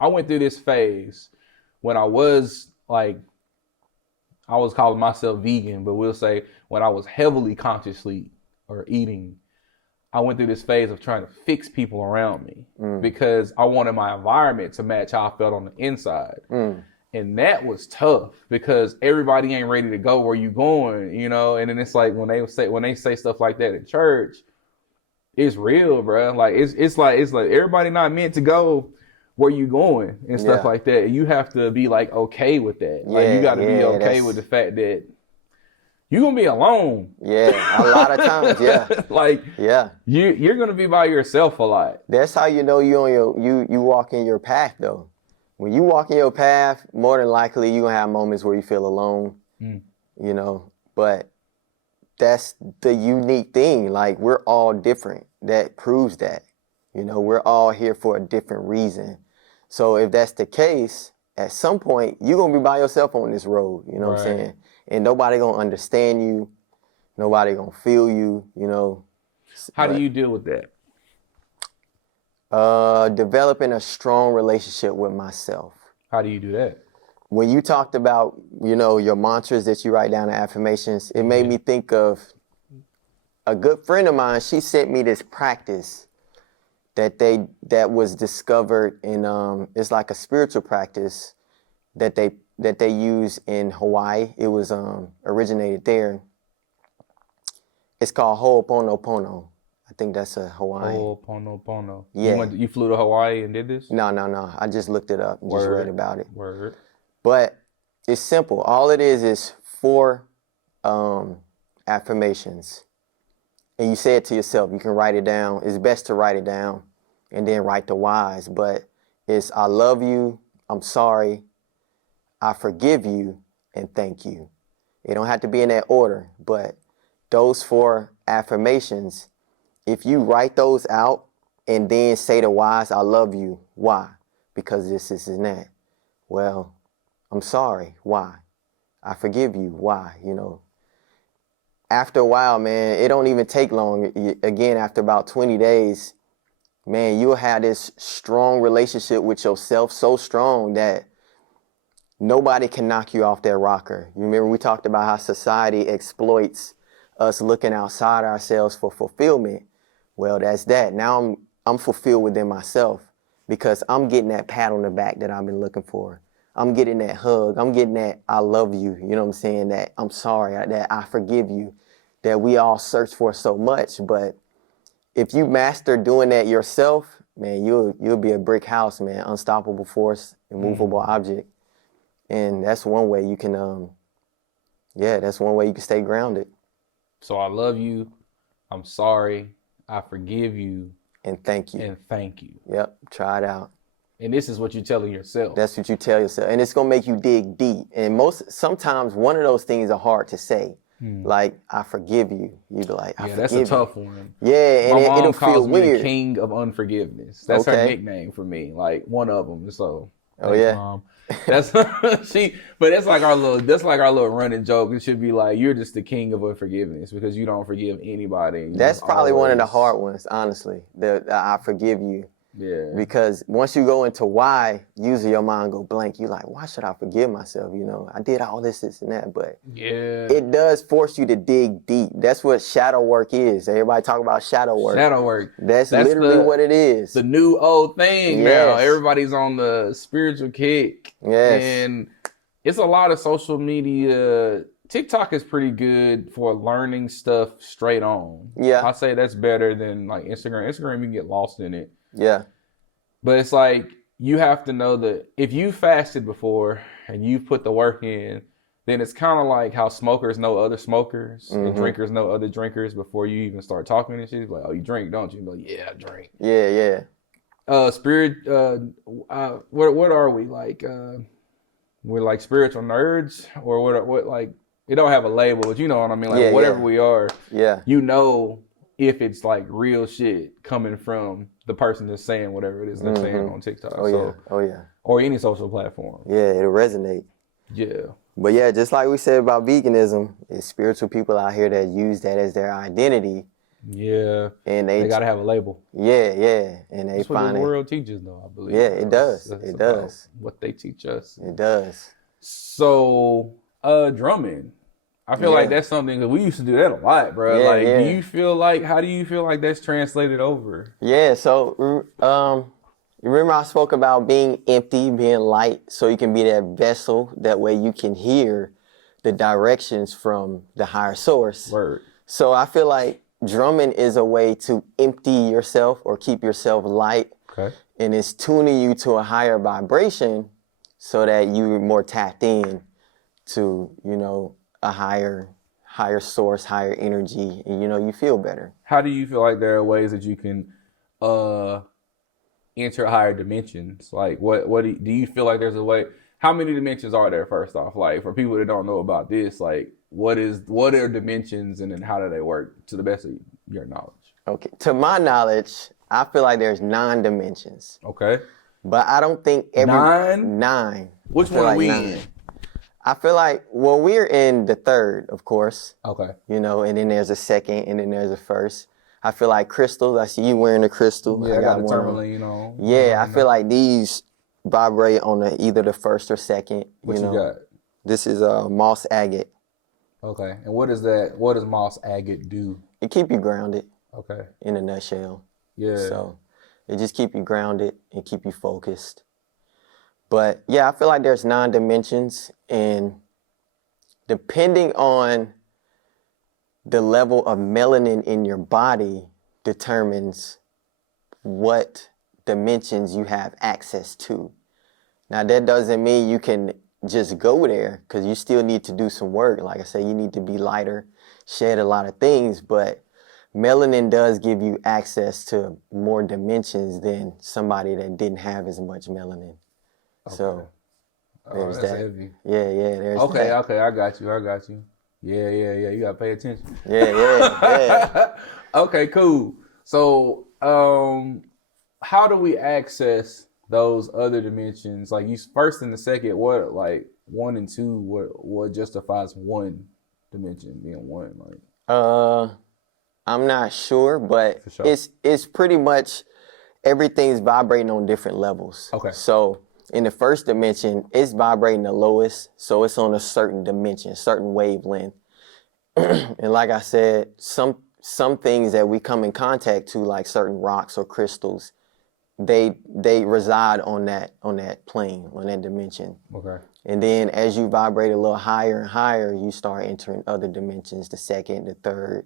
I went through this phase when I was like, I was calling myself vegan, but we'll say when I was heavily consciously or eating, I went through this phase of trying to fix people around me because I wanted my environment to match how I felt on the inside. And that was tough because everybody ain't ready to go where you going, you know? And then it's like when they say stuff like that in church, it's real, bro. Like it's like everybody not meant to go where you going and stuff like that. You have to be like okay with that. Like you got to be okay with the fact that you're gonna be alone. Yeah, a lot of times. Yeah, like you're gonna be by yourself a lot. That's how you know you walk in your path though. When you walk in your path, more than likely you're gonna have moments where you feel alone. You know, but that's the unique thing. Like we're all different. That proves that. You know, we're all here for a different reason. So if that's the case, at some point, you're going to be by yourself on this road, you know what I'm saying? And nobody going to understand you. Nobody going to feel you, you know. How do you deal with that? Developing a strong relationship with myself. How do you do that? When you talked about, you know, your mantras that you write down, the affirmations, it made me think of a good friend of mine. She sent me this practice that was discovered in it's like a spiritual practice that they use in Hawaii. It was originated there. It's called Ho'oponopono. I think that's a Hawaiian. Ho'oponopono. Yeah. You flew to Hawaii and did this? No. I just looked it up and just read about it. Word. But it's simple. All it is 4 affirmations. And you say it to yourself. You can write it down. It's best to write it down and then write the whys. But it's I love you, I'm sorry, I forgive you, and thank you. It don't have to be in that order, but those 4 affirmations, if you write those out and then say the whys, I love you, why? Because this and that. Well, I'm sorry, why? I forgive you, why? You know. After a while, man, it don't even take long. Again, after about 20 days, man, you'll have this strong relationship with yourself, so strong that nobody can knock you off that rocker. You remember we talked about how society exploits us looking outside ourselves for fulfillment. Well, that's that. Now I'm fulfilled within myself because I'm getting that pat on the back that I've been looking for. I'm getting that hug. I'm getting that I love you. You know what I'm saying? That I'm sorry, that I forgive you, that we all search for so much. But if you master doing that yourself, man, you'll be a brick house, man, unstoppable force, immovable object. And that's one way you can, that's one way you can stay grounded. So I love you. I'm sorry. I forgive you. And thank you. And thank you. Yep. Try it out. And this is what you're telling yourself. That's what you tell yourself. And it's going to make you dig deep. And sometimes one of those things are hard to say. Like, I forgive you. You be like, I forgive you. That's a tough one. Yeah, and it'll feel weird. Me the king of unforgiveness. That's her nickname for me. Like, one of them. So, yeah. Mom. That's but that's like our little running joke. It should be like, you're just the king of unforgiveness because you don't forgive anybody. That's probably one of the hard ones, honestly. The I forgive you. Yeah. Because once you go into why, usually your mind go blank. You're like, why should I forgive myself? You know, I did all this and that. But it does force you to dig deep. That's what shadow work is. Everybody talk about shadow work. Shadow work. That's literally what it is. The new old thing now. Everybody's on the spiritual kick. Yes. And it's a lot of social media. TikTok is pretty good for learning stuff straight on. Yeah. I say that's better than like Instagram. Instagram, you can get lost in it. Yeah. But it's like, you have to know that if you fasted before and you've put the work in, then it's kind of like how smokers know other smokers and drinkers know other drinkers before you even start talking and shit. Like, oh, you drink, don't you? Like, yeah, I drink. Yeah. Spirit, what are we like? We're like spiritual nerds, or what? Like, it don't have a label, but you know what I mean. Like, whatever we are, you know, if it's like real shit coming from the person that's saying whatever it is they're saying on TikTok. Or any social platform. Yeah, it'll resonate. Yeah. But yeah, just like we said about veganism, it's spiritual people out here that use that as their identity. Yeah. And they gotta have a label. Yeah. And they That's find what the world teaches, though, I believe. Yeah, it does. It does. What they teach us. It does. So, drumming. I feel like that's something that we used to do that a lot, bro. Do you feel like, how do you feel like that's translated over? Yeah, so remember I spoke about being empty, being light, so you can be that vessel. That way you can hear the directions from the higher source. Word. So I feel like drumming is a way to empty yourself or keep yourself light. Okay. And it's tuning you to a higher vibration so that you're more tapped in to, you know, a higher source, higher energy, and, you know, you feel better. How do you feel like there are ways that you can enter higher dimensions? Like, what do you feel like there's a way? How many dimensions are there, first off? Like, for people that don't know about this, like, what are dimensions, and then how do they work, to the best of your knowledge? Okay, to my knowledge, I feel like there's 9 dimensions. Okay. But I don't think nine. Which one are we in? I feel like, well, we're in the 3rd, of course. Okay. You know, and then there's a 2nd, and then there's a 1st. I feel like crystals. I see you wearing a crystal. Yeah, I got a tourmaline on. Yeah, I feel like these vibrate on either the 1st or 2nd. What you got? This is moss agate. Okay. And what is that? What does moss agate do? It keep you grounded. Okay. In a nutshell. Yeah. So it just keep you grounded and keep you focused. But yeah, I feel like there's 9 dimensions, and depending on the level of melanin in your body determines what dimensions you have access to. Now, that doesn't mean you can just go there, because you still need to do some work. Like I say, you need to be lighter, shed a lot of things, but melanin does give you access to more dimensions than somebody that didn't have as much melanin. Okay. So there's that's that. heavy. Yeah, there's okay, that. Okay, I got you. Yeah, you gotta pay attention. Yeah. Okay, cool. So, how do we access those other dimensions? Like, you first and the second, what, like 1 and 2, what justifies one dimension being one? Like, I'm not sure, but For sure. it's pretty much everything's vibrating on different levels. Okay. So in the first dimension, it's vibrating the lowest, so it's on a certain dimension, certain wavelength. And like I said, some things that we come in contact to, like certain rocks or crystals, they reside on that plane, on that dimension. okay. And then as you vibrate a little higher and higher, you start entering other dimensions, the 2nd, the 3rd.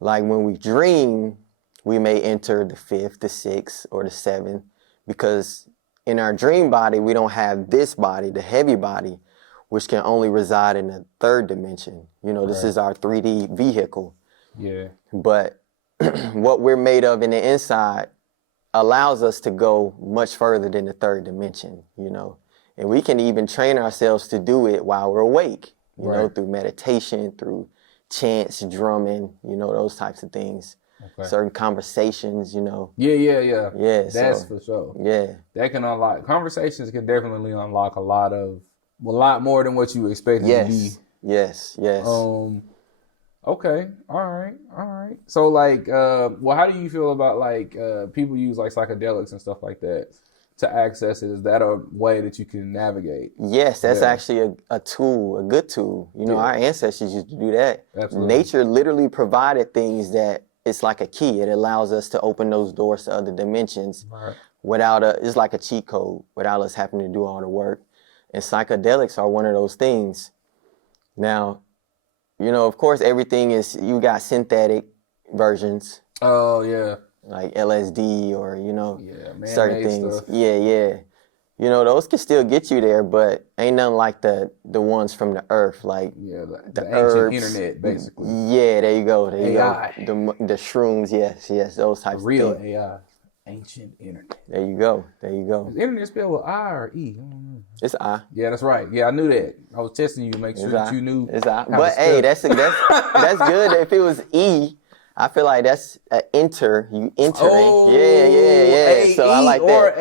Like when we dream, we may enter the 5th, the 6th, or the 7th, because in our dream body, we don't have this body, the heavy body, which can only reside in the 3rd dimension. You know, this is our 3D vehicle. Yeah. But what we're made of in the inside allows us to go much further than the 3rd dimension, you know. And we can even train ourselves to do it while we're awake, you know, through meditation, through chants, drumming, you know, those types of things. Okay. Certain conversations, you know. Yeah. Yeah, that's for sure. Yeah. That can unlock, conversations can definitely unlock a lot more than what you expected to be. Yes. Okay. All right. So, like, well, how do you feel about, like, people use, like, psychedelics and stuff like that to access it? Is that a way that you can navigate? Yes, that's actually a tool, a good tool. You know, our ancestors used to do that. Absolutely. Nature literally provided things that it's like a key. It allows us to open those doors to other dimensions it's like a cheat code, without us having to do all the work. And psychedelics are one of those things. Now, you know, of course, you got synthetic versions. Oh, yeah. Like LSD or, you know, man-made certain things. Stuff. Yeah. You know, those can still get you there, but ain't nothing like the ones from the earth, like the ancient herbs. internet, basically. Yeah, there you go. There you AI. go. The shrooms, yes, those types of Real things. AI. Ancient internet. There you go. Is internet spelled with I or E? I don't know. It's I. Yeah, that's right. Yeah, I knew that. I was testing you to make sure that you knew. It's I. how But to hey, spell. that's good. If it was E, I feel like that's enter. You entering. Oh, Yeah. So I like or that.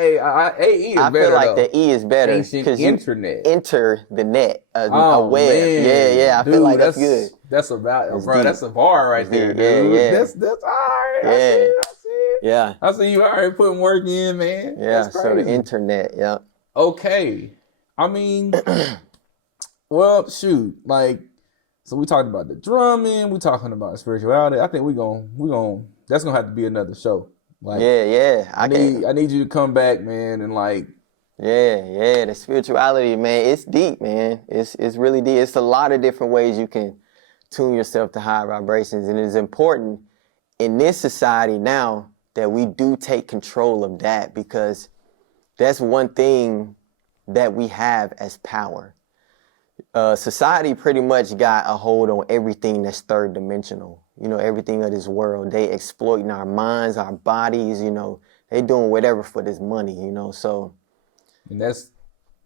AE is I better feel like though. the E is better Ancient because you internet. enter the net, a Oh, web. man. Yeah. I Dude, feel like that's good. That's about, It's bro. deep. That's a bar right It's there, deep. dude. Yeah. That's all right. Yeah. I see it. Yeah. I see you already putting work in, man. Yeah. That's So the crazy. internet. Yeah. Okay. I mean, well, shoot. Like, so we talked about the drumming. We talking about spirituality. I think that's gonna have to be another show. Like, Yeah. I need you to come back, man, and like. Yeah. The spirituality, man, it's deep, man. It's really deep. It's a lot of different ways you can tune yourself to higher vibrations, and it's important in this society now that we do take control of that, because that's one thing that we have as power. Society pretty much got a hold on everything that's third dimensional. You know, everything of this world. They exploiting our minds, our bodies, you know. They doing whatever for this money, you know, so. And that's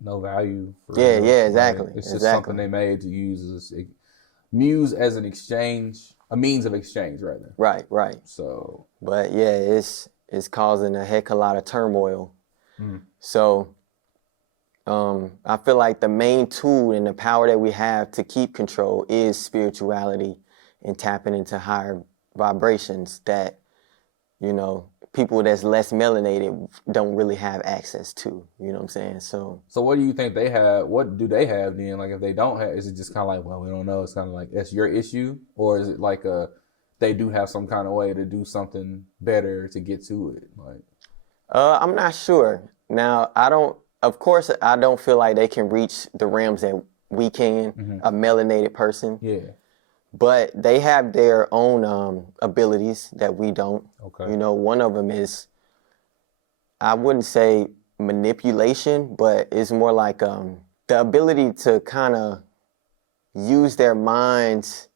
no value. For Yeah, real. exactly. Like, it's just something they made to use as an exchange, a means of exchange, rather. Right. So. But yeah, it's causing a heck of a lot of turmoil. So I feel like the main tool and the power that we have to keep control is spirituality and tapping into higher vibrations that, you know, people that's less melanated don't really have access to. You know what I'm saying? So what do you think they have? What do they have then? Like, if they don't have, is it just kind of like, well, we don't know. It's kind of like, that's your issue? Or is it like they do have some kind of way to do something better to get to it? Like, I'm not sure. Now, I don't feel like they can reach the realms that we can, a melanated person. Yeah. But they have their own abilities that we don't. Okay. You know, one of them is, I wouldn't say manipulation, but it's more like the ability to kind of use their minds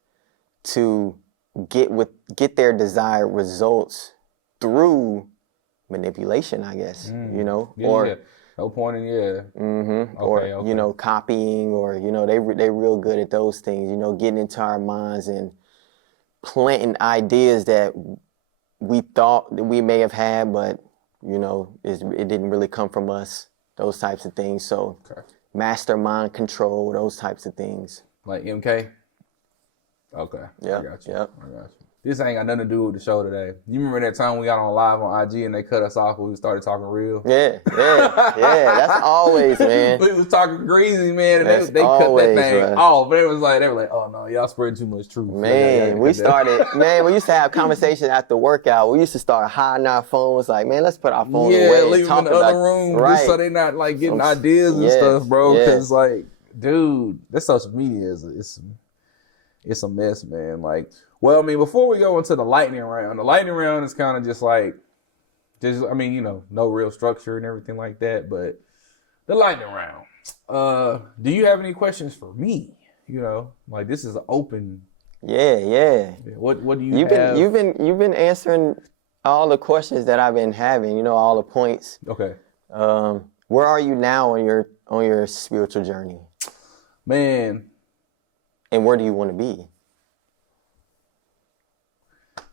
to get their desired results through manipulation, I guess. You know, yeah. No pointing, yeah. Or Okay. you know, copying, or you know, they real good at those things. You know, getting into our minds and planting ideas that we thought that we may have had, but you know, it didn't really come from us. Those types of things. So, mastermind control, those types of things. Like MK. Okay. Yeah. I got you. Yep. I got you. This ain't got nothing to do with the show today. You remember that time we got on live on IG and they cut us off when we started talking real? Yeah. That's always, man. We was talking greasy, man, and they always, cut that thing man. off. But they were like, oh no, y'all spreading too much truth. Man, we used to have conversations after workout. We used to start hiding our phones, like, man, let's put our phone away and leave them talk in the about other room, right. just so they not like getting ideas and stuff, bro. Yes. Because like, dude, that social media it's a mess, man. Like, well, I mean, before we go into the lightning round is kind of just like, I mean, you know, no real structure and everything like that. But the lightning round, do you have any questions for me? You know, like, this is an open. Yeah. What do you have? You've been answering all the questions that I've been having. You know, all the points. Okay. Where are you now on your spiritual journey? Man. And where do you want to be?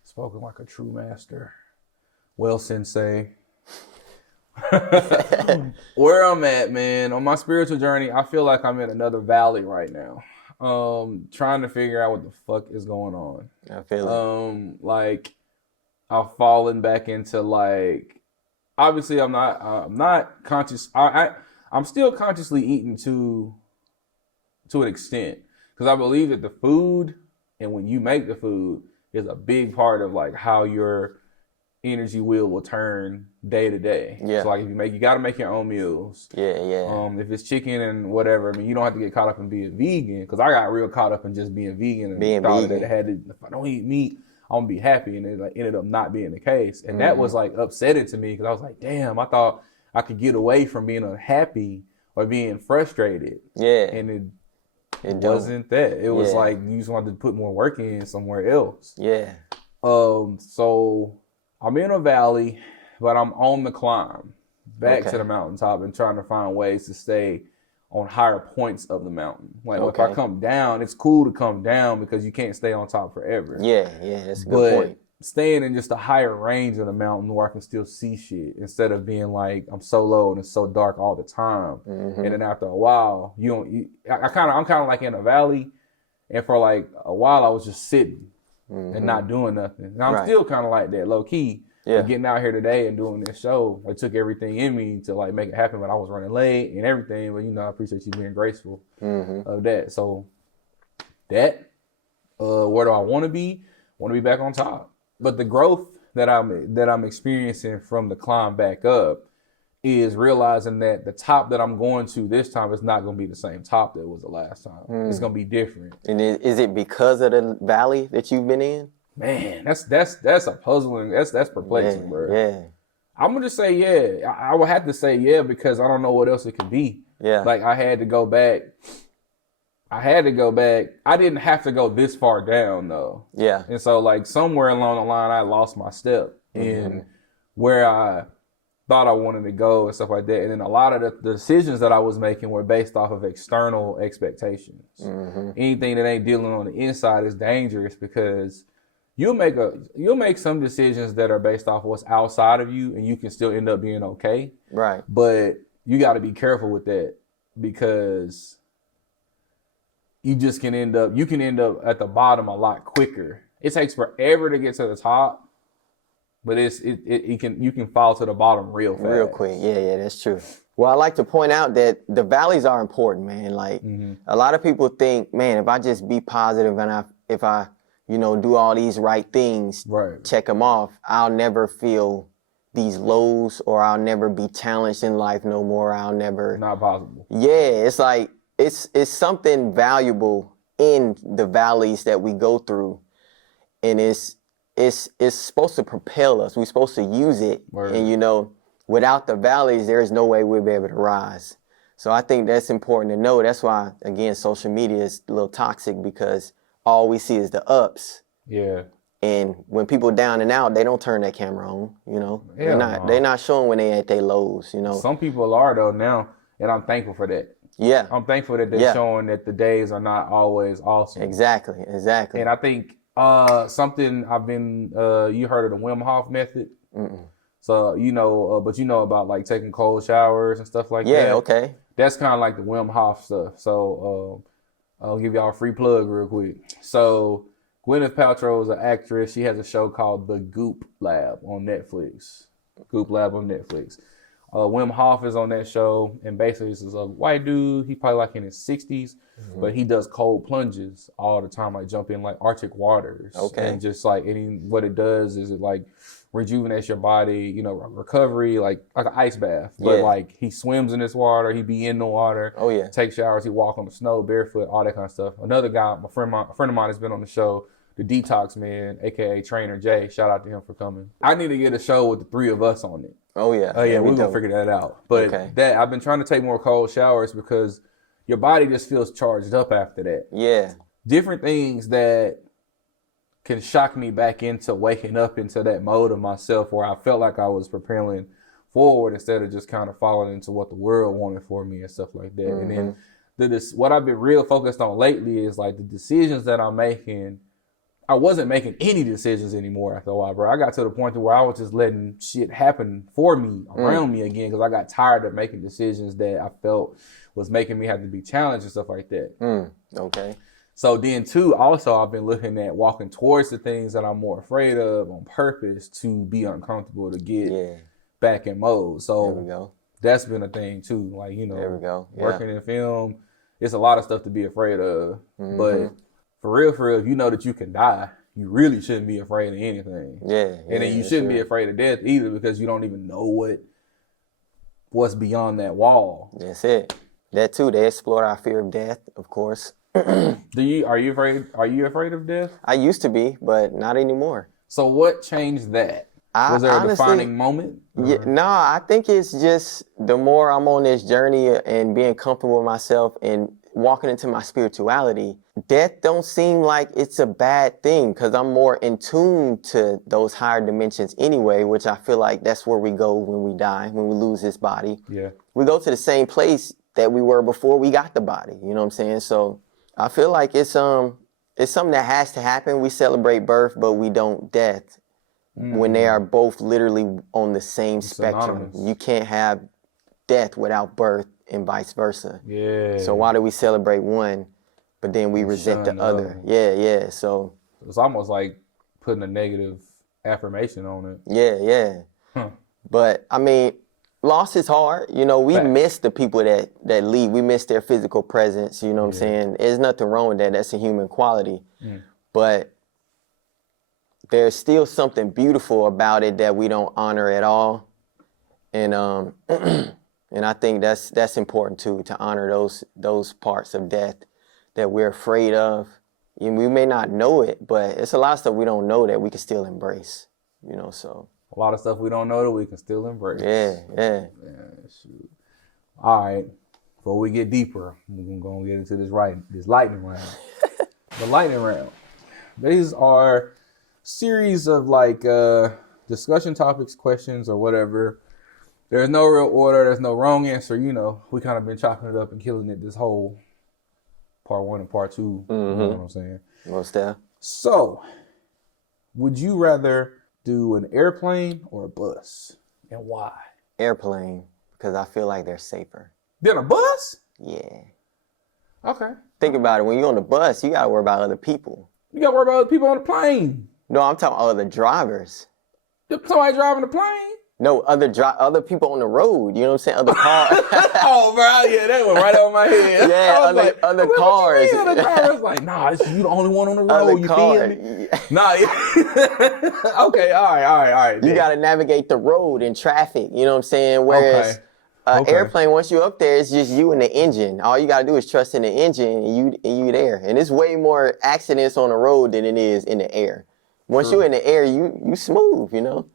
Spoken like a true master. Well, Sensei. Where I'm at, man, on my spiritual journey, I feel like I'm in another valley right now. Trying to figure out what the fuck is going on. I feel it. Like, I've fallen back into, like, obviously I'm not conscious. I'm still consciously eating to an extent. Because I believe that the food, and when you make the food, is a big part of like how your energy wheel will turn day to day. Yeah. So like, if you got to make your own meals. Yeah. If it's chicken and whatever, I mean, you don't have to get caught up in being vegan. Because I got real caught up in just being vegan and thought that if I don't eat meat, I'm gonna be happy, and it like ended up not being the case. And that was like upsetting to me, because I was like, damn, I thought I could get away from being unhappy or being frustrated. Yeah. And it don't. wasn't that. It was Yeah. like you just wanted to put more work in somewhere else. Yeah. So I'm in a valley, but I'm on the climb back Okay. to the mountaintop and trying to find ways to stay on higher points of the mountain. Like if Okay. I come down, it's cool to come down because you can't stay on top forever. Yeah, that's a good But point. staying in just a higher range of the mountain where I can still see shit instead of being like I'm so low and it's so dark all the time. Mm-hmm. And then after a while, I'm kind of like in a valley, and for like a while I was just sitting and not doing nothing. And I'm Right. still kind of like that, low key. Yeah. But getting out here today and doing this show, it took everything in me to like make it happen. But I was running late and everything. But I appreciate you being graceful of that. So that, where do I want to be? I want to be back on top. But the growth that I'm experiencing from the climb back up is realizing that the top that I'm going to this time is not going to be the same top that was the last time. It's going to be different. And is it because of the valley that you've been in? Man, that's a puzzling. That's perplexing, bro. Yeah. I'm gonna just say yeah. I would have to say yeah because I don't know what else it could be. Yeah. Like I had to go back. I didn't have to go this far down though. Yeah. And so like somewhere along the line, I lost my step in where I thought I wanted to go and stuff like that. And then a lot of the decisions that I was making were based off of external expectations. Anything that ain't dealing on the inside is dangerous because you'll make some decisions that are based off of what's outside of you, and you can still end up being okay. Right. But you got to be careful with that because you can end up at the bottom a lot quicker. It takes forever to get to the top, but you can fall to the bottom real fast. Real quick. Yeah, that's true. Well, I like to point out that the valleys are important, man. Like a lot of people think, man, if I just be positive and if I do all these right things, Right. check them off, I'll never feel these lows or I'll never be challenged in life no more. I'll never. Not possible. Yeah, it's like, it's something valuable in the valleys that we go through. And it's supposed to propel us. We're supposed to use it. Word. And, without the valleys, there's no way we'll be able to rise. So I think that's important to know. That's why, again, social media is a little toxic because all we see is the ups. Yeah. And when people down and out, they don't turn that camera on, They're not showing when they at their lows, Some people are though now, and I'm thankful for that. Yeah. I'm thankful that they're showing that the days are not always awesome. Exactly. And I think something I've been you heard of the Wim Hof method? So but about like taking cold showers and stuff like that. Yeah, okay. That's kind of like the Wim Hof stuff. So I'll give y'all a free plug real quick. So Gwyneth Paltrow is an actress. She has a show called The Goop Lab on Netflix. Wim Hof is on that show, and basically this is a white dude. He's probably like in his 60s, but he does cold plunges all the time, like jump in like Arctic waters. Okay. And just like what it does is it like rejuvenates your body, recovery, like an ice bath. But like he swims in this water, he be in the water. Oh yeah. Take showers, he walk on the snow barefoot, all that kind of stuff. Another guy, a friend of mine has been on the show, the Detox Man, aka Trainer Jay. Shout out to him for coming. I need to get a show with the three of us on it. Oh yeah. Oh yeah, we're gonna figure that out. But that I've been trying to take more cold showers because your body just feels charged up after that. Yeah. Different things that can shock me back into waking up into that mode of myself where I felt like I was propelling forward instead of just kind of falling into what the world wanted for me and stuff like that. And then what I've been real focused on lately is like the decisions that I'm making. I wasn't making any decisions anymore after a while, bro. I got to the point where I was just letting shit happen for me, around me again, because I got tired of making decisions that I felt was making me have to be challenged and stuff like that. Okay. So then too, also I've been looking at walking towards the things that I'm more afraid of on purpose to be uncomfortable to get back in mode. So there we go. That's been a thing too. Like, there we go. Working in film, it's a lot of stuff to be afraid of. But for real, if you know that you can die, you really shouldn't be afraid of anything. Yeah. And then you shouldn't be afraid of death either because you don't even know what's beyond that wall. That's it. That too, they explore our fear of death, of course. Are you afraid of death? I used to be, but not anymore. So what changed that? Was there a honestly, defining moment? Yeah, no, I think it's just the more I'm on this journey and being comfortable with myself and walking into my spirituality, death don't seem like it's a bad thing because I'm more in tune to those higher dimensions anyway, which I feel like that's where we go when we die, when we lose this body. Yeah. We go to the same place that we were before we got the body. You know what I'm saying? So I feel like it's something that has to happen. We celebrate birth, but we don't death. When they are both literally on the same spectrum. Synonymous. You can't have death without birth and vice versa. Yeah. So why do we celebrate one, but then we resent the shun other? Yeah. So it's almost like putting a negative affirmation on it. yeah. Huh. But I mean, loss is hard. You know, we Facts. miss the people that leave. We miss their physical presence. You know what I'm saying? There's nothing wrong with that. That's a human quality. But there's still something beautiful about it that we don't honor at all. And and I think that's important too, to honor those parts of death that we're afraid of. And we may not know it, but it's a lot of stuff we don't know that we can still embrace. You know, so A lot of stuff we don't know that we can still embrace. yeah. Shoot. All right. Before we get deeper, we're going to get into this lightning round. The lightning round. These are series of like discussion topics, questions, or whatever. There's no real order. There's no wrong answer. You know, we kind of been chopping it up and killing it this whole part 1 and part 2. You know what I'm saying? Most definitely. So, would you rather do an airplane or a bus, and why? Airplane, because I feel like they're safer. Then a bus? Yeah. Okay. Think about it. When you're on the bus, you got to worry about other people. You got to worry about other people on the plane. No, I'm talking about other drivers. Somebody driving the plane? No, other people on the road. You know what I'm saying? Other cars. Oh, bro, yeah, that went right over my head. Yeah, other cars. Other cars. Like, nah, you the only one on the road. Other you cars. feel me? Nah, yeah. Okay, all right. You got to navigate the road and traffic. You know what I'm saying? Whereas airplane, once you're up there, it's just you and the engine. All you got to do is trust in the engine, and you there. And it's way more accidents on the road than it is in the air. Once you're in the air, you smooth. You know.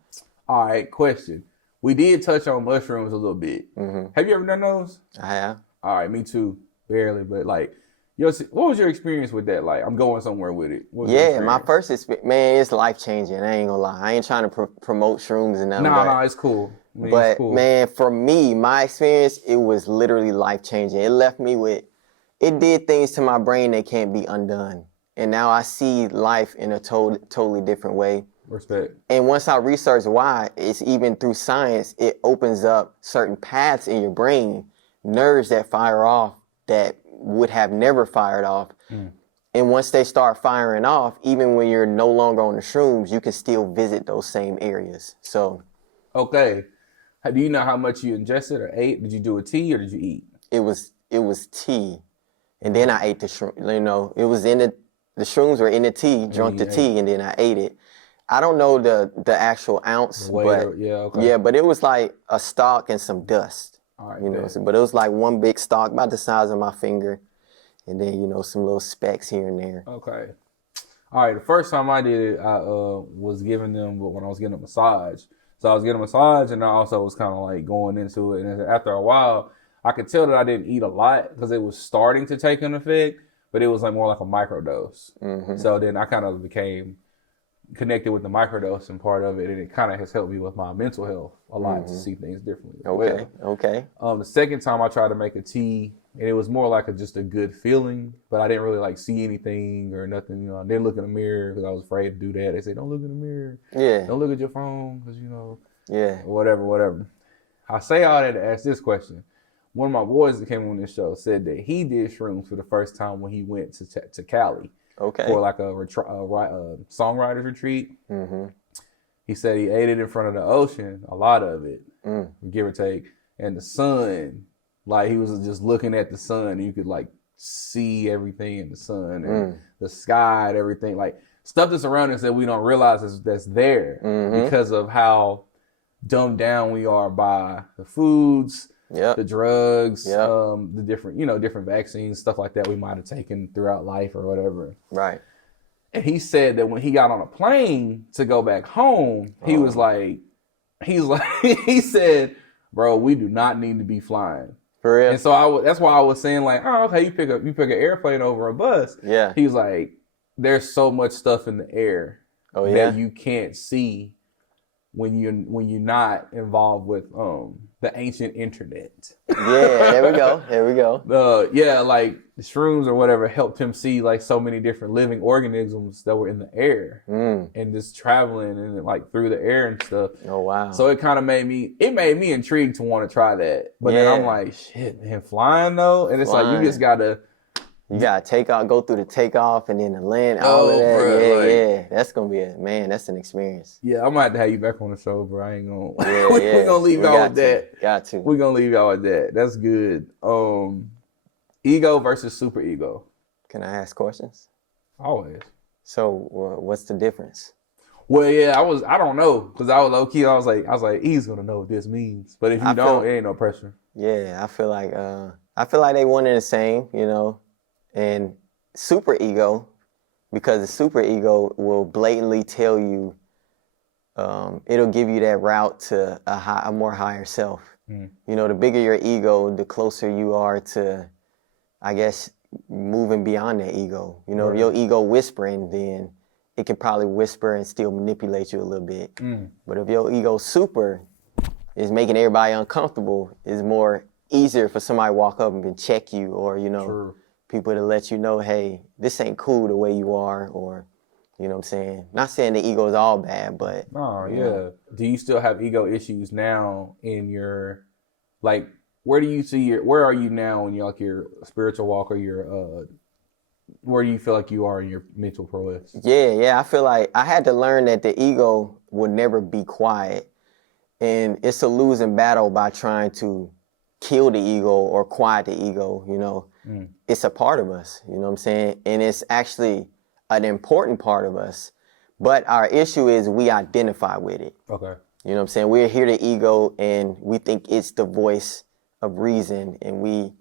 All right, question. We did touch on mushrooms a little bit. Have you ever done those? I have. All right, me too. Barely, but like, what was your experience with that? Like, I'm going somewhere with it. Yeah, my first experience, man, it's life-changing. I ain't gonna lie. I ain't trying to promote shrooms and nothing. No, it's cool. But, man, for me, my experience, it was literally life-changing. It left me with, it did things to my brain that can't be undone. And now I see life in a totally different way. Respect. And once I researched why, it's even through science, it opens up certain paths in your brain, nerves that fire off that would have never fired off. And once they start firing off, even when you're no longer on the shrooms, you can still visit those same areas. So. Okay. Do you know how much you ingested or ate? Did you do a tea or did you eat? It was tea. And then I ate the shroom. You know, it was in the shrooms were in the tea, drunk the tea, and then I ate it. I don't know the actual ounce, but but it was like a stalk and some dust. All right, you know, but it was like one big stalk about the size of my finger, and then some little specks here and there. Okay. All right. The first time I did it, I was giving them when I was getting a massage. So I was getting a massage, and I also was kind of like going into it. And after a while, I could tell that I didn't eat a lot because it was starting to take an effect, but it was like more like a microdose. So then I kind of became connected with the microdosing part of it, and it kind of has helped me with my mental health a lot to see things differently. Okay. The second time I tried to make a tea, and it was more like just a good feeling, but I didn't really like see anything or nothing. You know, I didn't look in the mirror because I was afraid to do that. They say don't look in the mirror. Yeah. Don't look at your phone because Yeah. Whatever. I say all that to ask this question. One of my boys that came on this show said that he did shrooms for the first time when he went to Cali. Okay. For like a songwriters retreat. He said he ate it in front of the ocean, a lot of it, give or take, and the sun. Like he was just looking at the sun, and you could like see everything in the sun and the sky and everything, like stuff that's around us that we don't realize that's there because of how dumbed down we are by the foods. The drugs, the different vaccines, stuff like that we might have taken throughout life or whatever. Right. And he said that when he got on a plane to go back home, he was like, he said, bro, we do not need to be flying. For real? And so that's why I was saying like, oh, okay, you pick an airplane over a bus. Yeah. He was like, there's so much stuff in the air that you can't see when you're not involved with the ancient internet. Yeah, there we go. Like the shrooms or whatever helped him see like so many different living organisms that were in the air and just traveling and like through the air and stuff. Oh wow. So it kind of made me intrigued to want to try that. But then I'm like, shit, man, flying though? And it's like you just gotta take off, go through the takeoff and then the land, all of that. Bro, yeah. That's gonna be that's an experience. Yeah, I'm gonna have to have you back on the show, bro. I ain't gonna. We're gonna leave y'all with that. Got to. We're gonna leave y'all with that. That's good. Ego versus super ego. Can I ask questions? Always. So, what's the difference? Well, yeah, I don't know, because I was low key. I was like, he's gonna know what this means. But if you don't, it ain't no pressure. Yeah, I feel like they one and the same, you know. And super ego, because the super ego will blatantly tell you, it'll give you that route to a more higher self. You know, the bigger your ego, the closer you are to, I guess, moving beyond that ego. You know, if your ego whispering, then it can probably whisper and still manipulate you a little bit. But if your ego super is making everybody uncomfortable, it's more easier for somebody to walk up and check you, or, you know, people to let you know, hey, this ain't cool the way you are, or, you know what I'm saying? Not saying the ego is all bad, but. Oh, yeah. Know. Do you still have ego issues now in your, like, where are you now in your spiritual walk, or where do you feel like you are in your mental prowess? Yeah. I feel like I had to learn that the ego will never be quiet. And it's a losing battle by trying to kill the ego or quiet the ego, you know. It's a part of us, you know what I'm saying? And it's actually an important part of us. But our issue is we identify with it. Okay. You know what I'm saying? We're here the ego, and we think it's the voice of reason, and we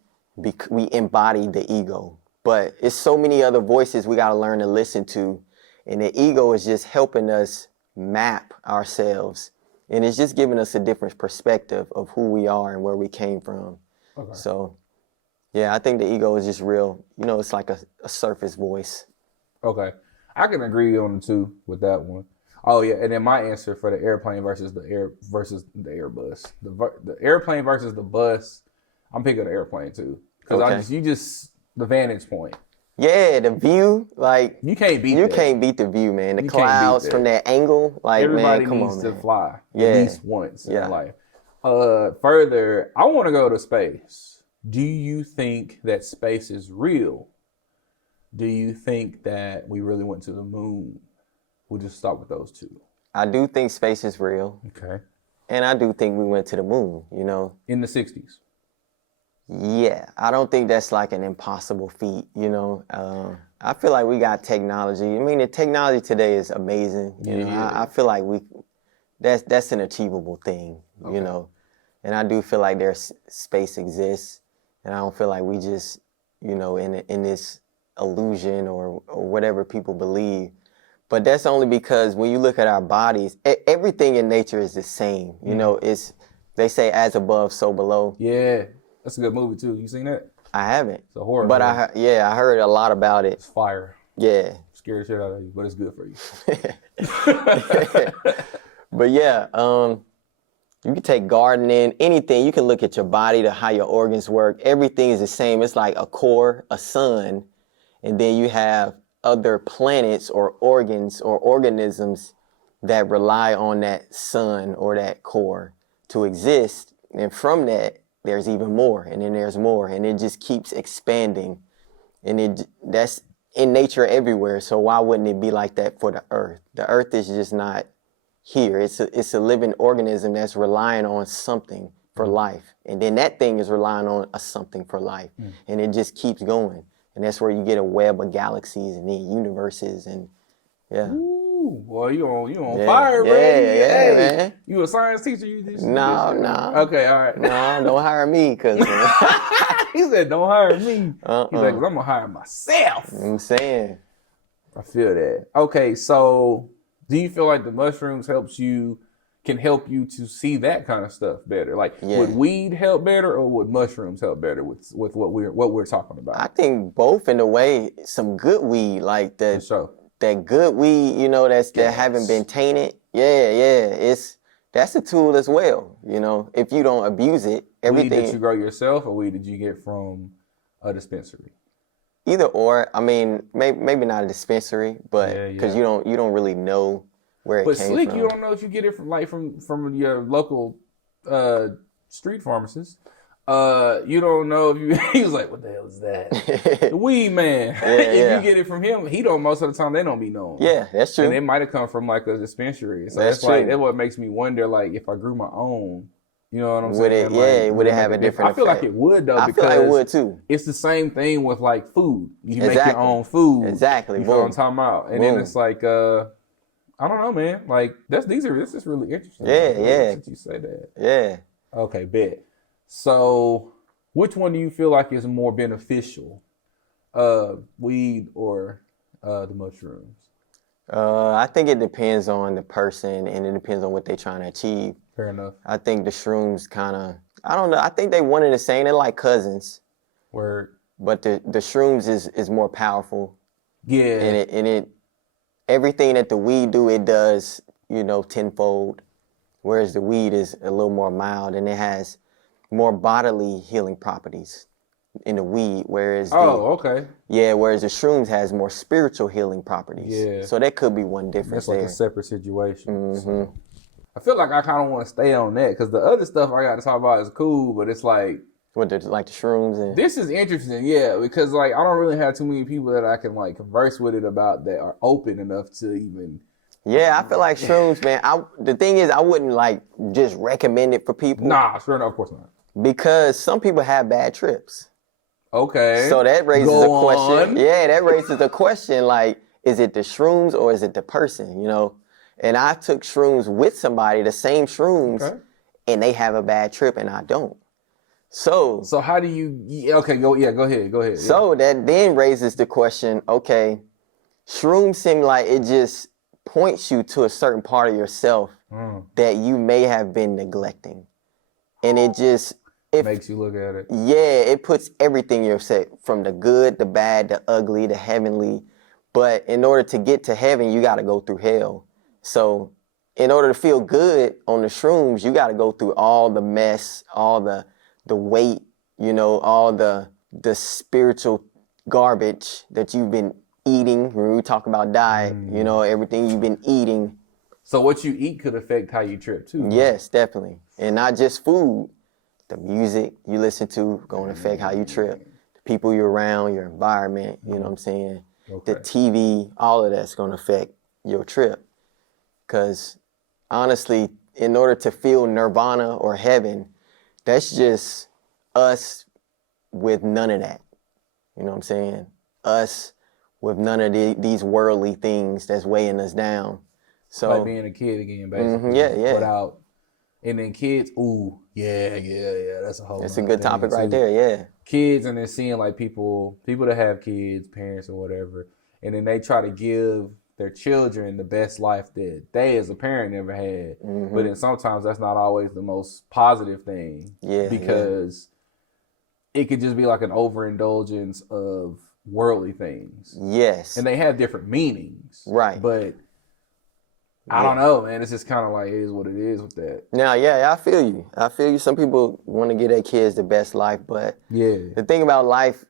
embody the ego. But it's so many other voices we got to learn to listen to. And the ego is just helping us map ourselves. And it's just giving us a different perspective of who we are and where we came from. Okay. So, yeah, I think the ego is just real. You know, it's like a surface voice. Okay. I can agree on the two with that one. Oh, yeah. And then my answer for the airplane versus the airbus. The airplane versus the bus, I'm picking the airplane too. Because the vantage point. Yeah, the view, like you can't beat the view, man. The clouds from that angle, like everybody man, come needs on, to fly at least once in life. Further, I want to go to space. Do you think that space is real? Do you think that we really went to the moon? We'll just start with those two. I do think space is real. Okay. And I do think we went to the moon, you know. In the 60s. Yeah, I don't think that's like an impossible feat, you know. I feel like we got technology. I mean, the technology today is amazing. You know, I feel like that's an achievable thing, you know. And I do feel like there's space exists, and I don't feel like we just, you know, in this illusion or whatever people believe. But that's only because when you look at our bodies, everything in nature is the same. You know, they say as above, so below. Yeah. That's a good movie too. You seen that? I haven't. It's a horror movie. I heard a lot about it. It's fire. Yeah. Scared the shit out of you, but it's good for you. But yeah, you can take gardening, anything. You can look at your body, how your organs work. Everything is the same. It's like a core, a sun, and then you have other planets or organs or organisms that rely on that sun or that core to exist. And from that, there's even more, and then there's more, and it just keeps expanding. And that's in nature everywhere, so why wouldn't it be like that for the earth? The earth is just not here. It's a living organism that's relying on something for life. And then that thing is relying on something for life. And it just keeps going. And that's where you get a web of galaxies and then universes and Ooh, boy, you on fire, bro. Yeah, man. You a science teacher? No. Okay, all right. No, don't hire me, cause he said don't hire me. He's like, 'cause I'm gonna hire myself. I'm saying. I feel that. Okay, so do you feel like the mushrooms can help you to see that kind of stuff better? Like, would weed help better, or would mushrooms help better with what we're talking about? I think both in a way. Some good weed, like that good weed, you know, that haven't been tainted. Yeah. That's a tool as well. You know, if you don't abuse it, everything. Weed that you grow yourself, or weed that you get from a dispensary? Either or. I mean, maybe not a dispensary, but because you don't really know where it came from. But Slick, you don't know if you get it from your local street pharmacist. You don't know if you. He was like, "What the hell is that?" The weed man. If you get it from him, he don't. Most of the time, they don't be known. Yeah, that's true. And it might have come from like a dispensary. So that's true. like that's what makes me wonder. Like, if I grew my own, you know what I'm saying? Would it have a different? I feel like it would though. I feel like it would too. It's the same thing with like food. You make your own food. Exactly. You know what I'm talking about? And then it's like, I don't know, man. Like this is really interesting. Yeah. Since you say that. Yeah. Okay, bet. So, which one do you feel like is more beneficial, weed or the mushrooms? I think it depends on the person, and it depends on what they're trying to achieve. Fair enough. I think the shrooms kind of, I don't know. I think they one and the same. They're like cousins. Word. But the shrooms is more powerful. Yeah. And it everything that the weed do, it does, you know, tenfold. Whereas the weed is a little more mild, and it has more bodily healing properties in the weed, whereas okay. Yeah, whereas the shrooms has more spiritual healing properties. Yeah. So that could be one difference. That's like a separate situation. Mm-hmm. So I feel like I kind of want to stay on that because the other stuff I got to talk about is cool, but it's like like the shrooms and this is interesting, yeah, because like I don't really have too many people that I can like converse with it about that are open enough to even. Yeah, I feel like shrooms, man. The thing is, I wouldn't like just recommend it for people. Nah, sure enough, of course not. Because some people have bad trips. Okay. So that raises a question. Yeah, that raises a question like, is it the shrooms or is it the person, you know? And I took shrooms with somebody, the same shrooms, and they have a bad trip and I don't. So how do you, okay, go ahead. So that then raises the question, okay, shrooms seem like it just points you to a certain part of yourself that you may have been neglecting. And it just... It makes you look at it. Yeah, it puts everything you're saying, from the good, the bad, the ugly, the heavenly. But in order to get to heaven, you got to go through hell. So in order to feel good on the shrooms, you got to go through all the mess, all the weight, you know, all the spiritual garbage that you've been eating. When we talk about diet, you know, everything you've been eating. So what you eat could affect how you trip too. Yes, definitely. And not just food. The music you listen to going to affect how you trip. The people you're around, your environment, you know what I'm saying? Okay. The TV, all of that's going to affect your trip. Because honestly, in order to feel nirvana or heaven, that's just us with none of that. You know what I'm saying? Us with none of these worldly things that's weighing us down. So like being a kid again, basically. Yeah. Without, and then kids, yeah. That's a whole. That's a good topic right there. Yeah. Kids, and then seeing like people that have kids, parents or whatever, and then they try to give their children the best life that they as a parent never had. Mm-hmm. But then sometimes that's not always the most positive thing. Yeah. Because it could just be like an overindulgence of worldly things. Yes. And they have different meanings. Right. But I don't know, man. It's just kind of like, it is what it is with that. Now, yeah, I feel you. Some people want to give their kids the best life, but the thing about life,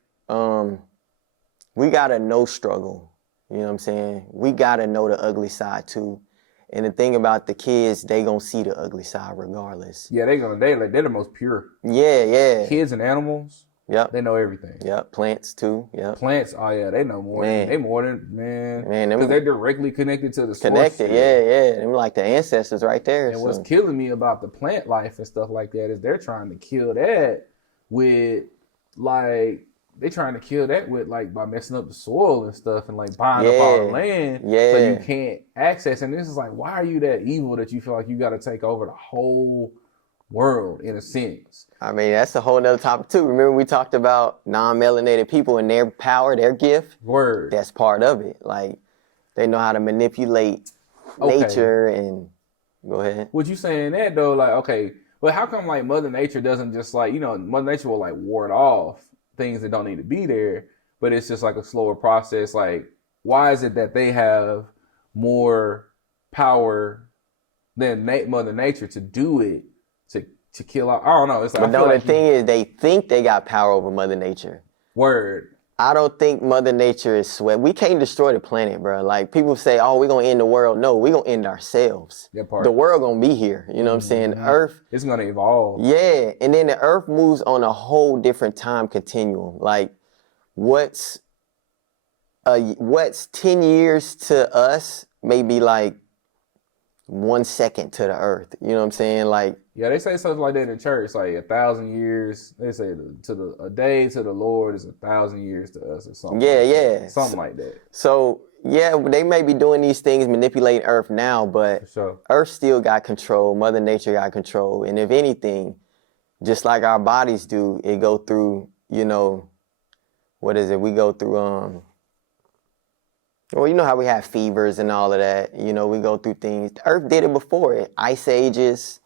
we got to know struggle. You know what I'm saying? We got to know the ugly side too. And the thing about the kids, they going to see the ugly side regardless. Yeah, they're the most pure. Yeah. Kids and animals. Yep. They know everything. Yep. Plants too. Yep. Plants, they know more. Man. They more than, because they're directly connected to the source. Connected, yeah. Them like the ancestors right there. And what's killing me about the plant life and stuff like that is they're trying to kill that with, like, by messing up the soil and stuff and like buying up all the land so you can't access. And this is like, why are you that evil that you feel like you got to take over the whole world in a sense? I mean, that's a whole nother topic too. Remember we talked about non-melanated people and their power, their gift? Word. That's part of it. Like, They know how to manipulate nature and go ahead. What you saying that though, like, okay, but how come like Mother Nature doesn't just like, Mother Nature will like ward off things that don't need to be there, but it's just like a slower process. Like, why is it that they have more power than Mother Nature to do it, to kill out? I don't know. It's like, but no, the thing is, they think they got power over Mother Nature. Word. I don't think Mother Nature is sweat. We can't destroy the planet, bro. Like, people say, oh, we're going to end the world. No, we're going to end ourselves. That part. The world going to be here. You know what I'm saying? Earth. It's going to evolve. Yeah. And then the Earth moves on a whole different time continuum. Like, what's 10 years to us may be like 1 second to the Earth. You know what I'm saying? Like, yeah, they say something like that in church, like 1,000 years. They say a day to the Lord is 1,000 years to us, or something. Yeah. Something like that. So yeah, they may be doing these things, manipulating Earth now, but Earth still got control. Mother Nature got control, and if anything, just like our bodies do, it go through. What is it? We go through well, you know how we have fevers and all of that. We go through things. The Earth did it before it. Ice ages.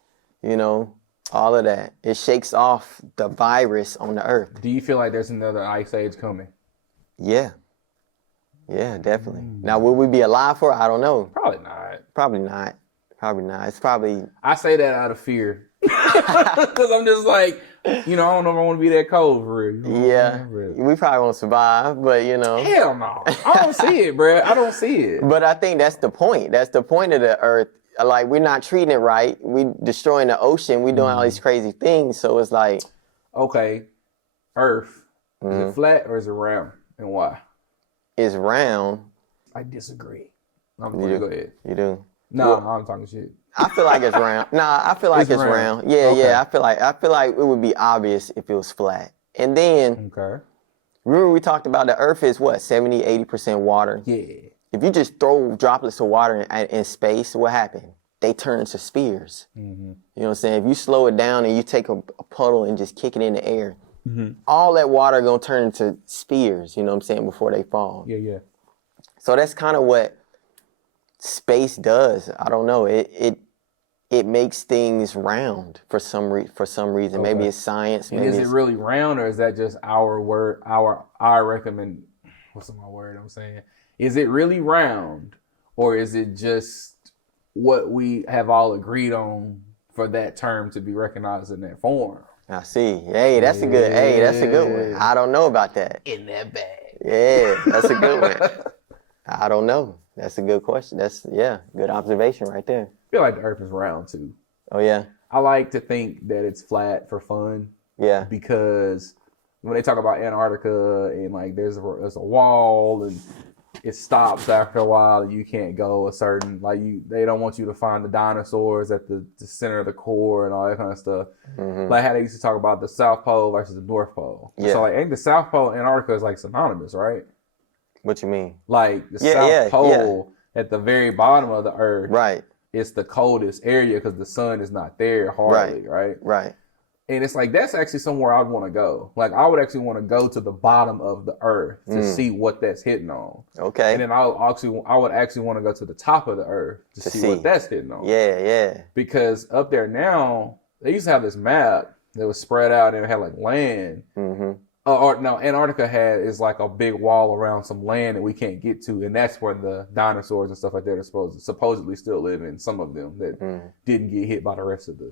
All of that. It shakes off the virus on the Earth. Do you feel like there's another ice age coming? Yeah. Yeah, definitely. Now, will we be alive for it? I don't know. Probably not. Probably not. It's probably... I say that out of fear. Because I'm just like, I don't know if I want to be that cold for real. Yeah. We probably won't survive, but Hell no. I don't see it, bro. I don't see it. But I think that's the point. That's the point of the Earth. Like, we're not treating it right. We destroying the ocean. We doing all these crazy things. So it's like... Okay. Earth. Is it flat or is it round? And why? It's round. I disagree. I'm going to go ahead. You do? No, I'm talking shit. I feel like it's round. I feel like it's round. Yeah, okay. Yeah. I feel like it would be obvious if it was flat. And then... Okay. Remember we talked about the Earth is what? 70, 80% water? Yeah. If you just throw droplets of water in space, what happened? They turn into spheres. Mm-hmm. You know what I'm saying? If you slow it down and you take a puddle and just kick it in the air, all that water going to turn into spheres, you know what I'm saying, before they fall. Yeah. So that's kind of what space does. I don't know. It makes things round for some reason. Okay. Maybe it's science. And is it really round, or is that just our word, our recommend? What's my word I'm saying? Is it really round, or is it just what we have all agreed on for that term to be recognized in that form? I see. Hey, that's a good one. I don't know about that. In that bag. Yeah, that's a good one. I don't know. That's a good question. Good observation right there. I feel like the Earth is round too. Oh yeah. I like to think that it's flat for fun. Yeah. Because when they talk about Antarctica and like there's a wall and it stops after a while and you can't go a certain, like they don't want you to find the dinosaurs at the center of the core and all that kind of stuff. Mm-hmm. Like how they used to talk about the South Pole versus the North Pole. Yeah. So like I think the South Pole and Antarctica is like synonymous, right? What you mean? Like the South Pole at the very bottom of the Earth. Right. It's the coldest area because the sun is not there hardly, right? Right. And it's like, that's actually somewhere I'd want to go. Like, I would actually want to go to the bottom of the Earth to see what that's hitting on. Okay. And then I would actually want to go to the top of the Earth to see what that's hitting on. Yeah. Because up there now, they used to have this map that was spread out and it had like land. Mm-hmm. Antarctica is like a big wall around some land that we can't get to, and that's where the dinosaurs and stuff like that are supposedly still living. Some of them that didn't get hit by the rest of the.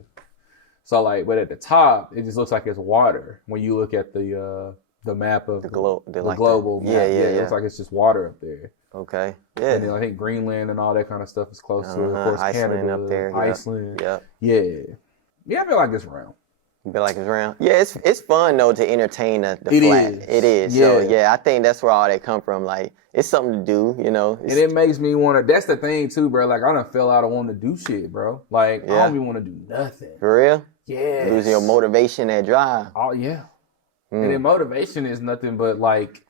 So like, but at the top, it just looks like it's water. When you look at the map of the global map, it looks like it's just water up there. Okay. Yeah. And then I think Greenland and all that kind of stuff is close to it. Of course, Iceland Canada, up there. Iceland. Yep. Yeah, I feel like it's round. You feel like it's round? Yeah, it's fun though to entertain the flat. It is. Yeah. So yeah, I think that's where all that come from. Like, it's something to do, you know. And it makes me want to. That's the thing too, bro. Like, I done fell out of wanting to do shit, bro. Like, I don't even want to do nothing. For real? Yeah. Losing your motivation, that drive. Oh yeah. And then motivation is nothing but like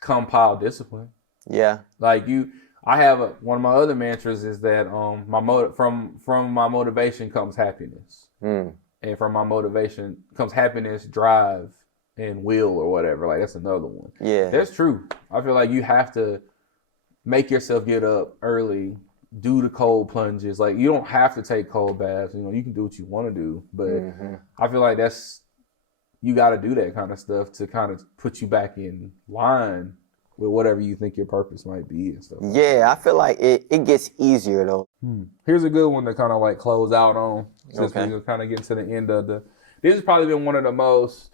compiled discipline. Yeah. Like I have one of my other mantras is that from my motivation comes happiness. And from my motivation comes happiness, drive, and will or whatever. Like, that's another one. Yeah. That's true. I feel like you have to make yourself get up early, do the cold plunges. Like, you don't have to take cold baths. You know, you can do what you want to do. But I feel like you got to do that kind of stuff to kind of put you back in line with whatever you think your purpose might be and stuff. Yeah, I feel like it gets easier though. Here's a good one to kind of like close out on, since we're kind of getting to the end of this has probably been one of the most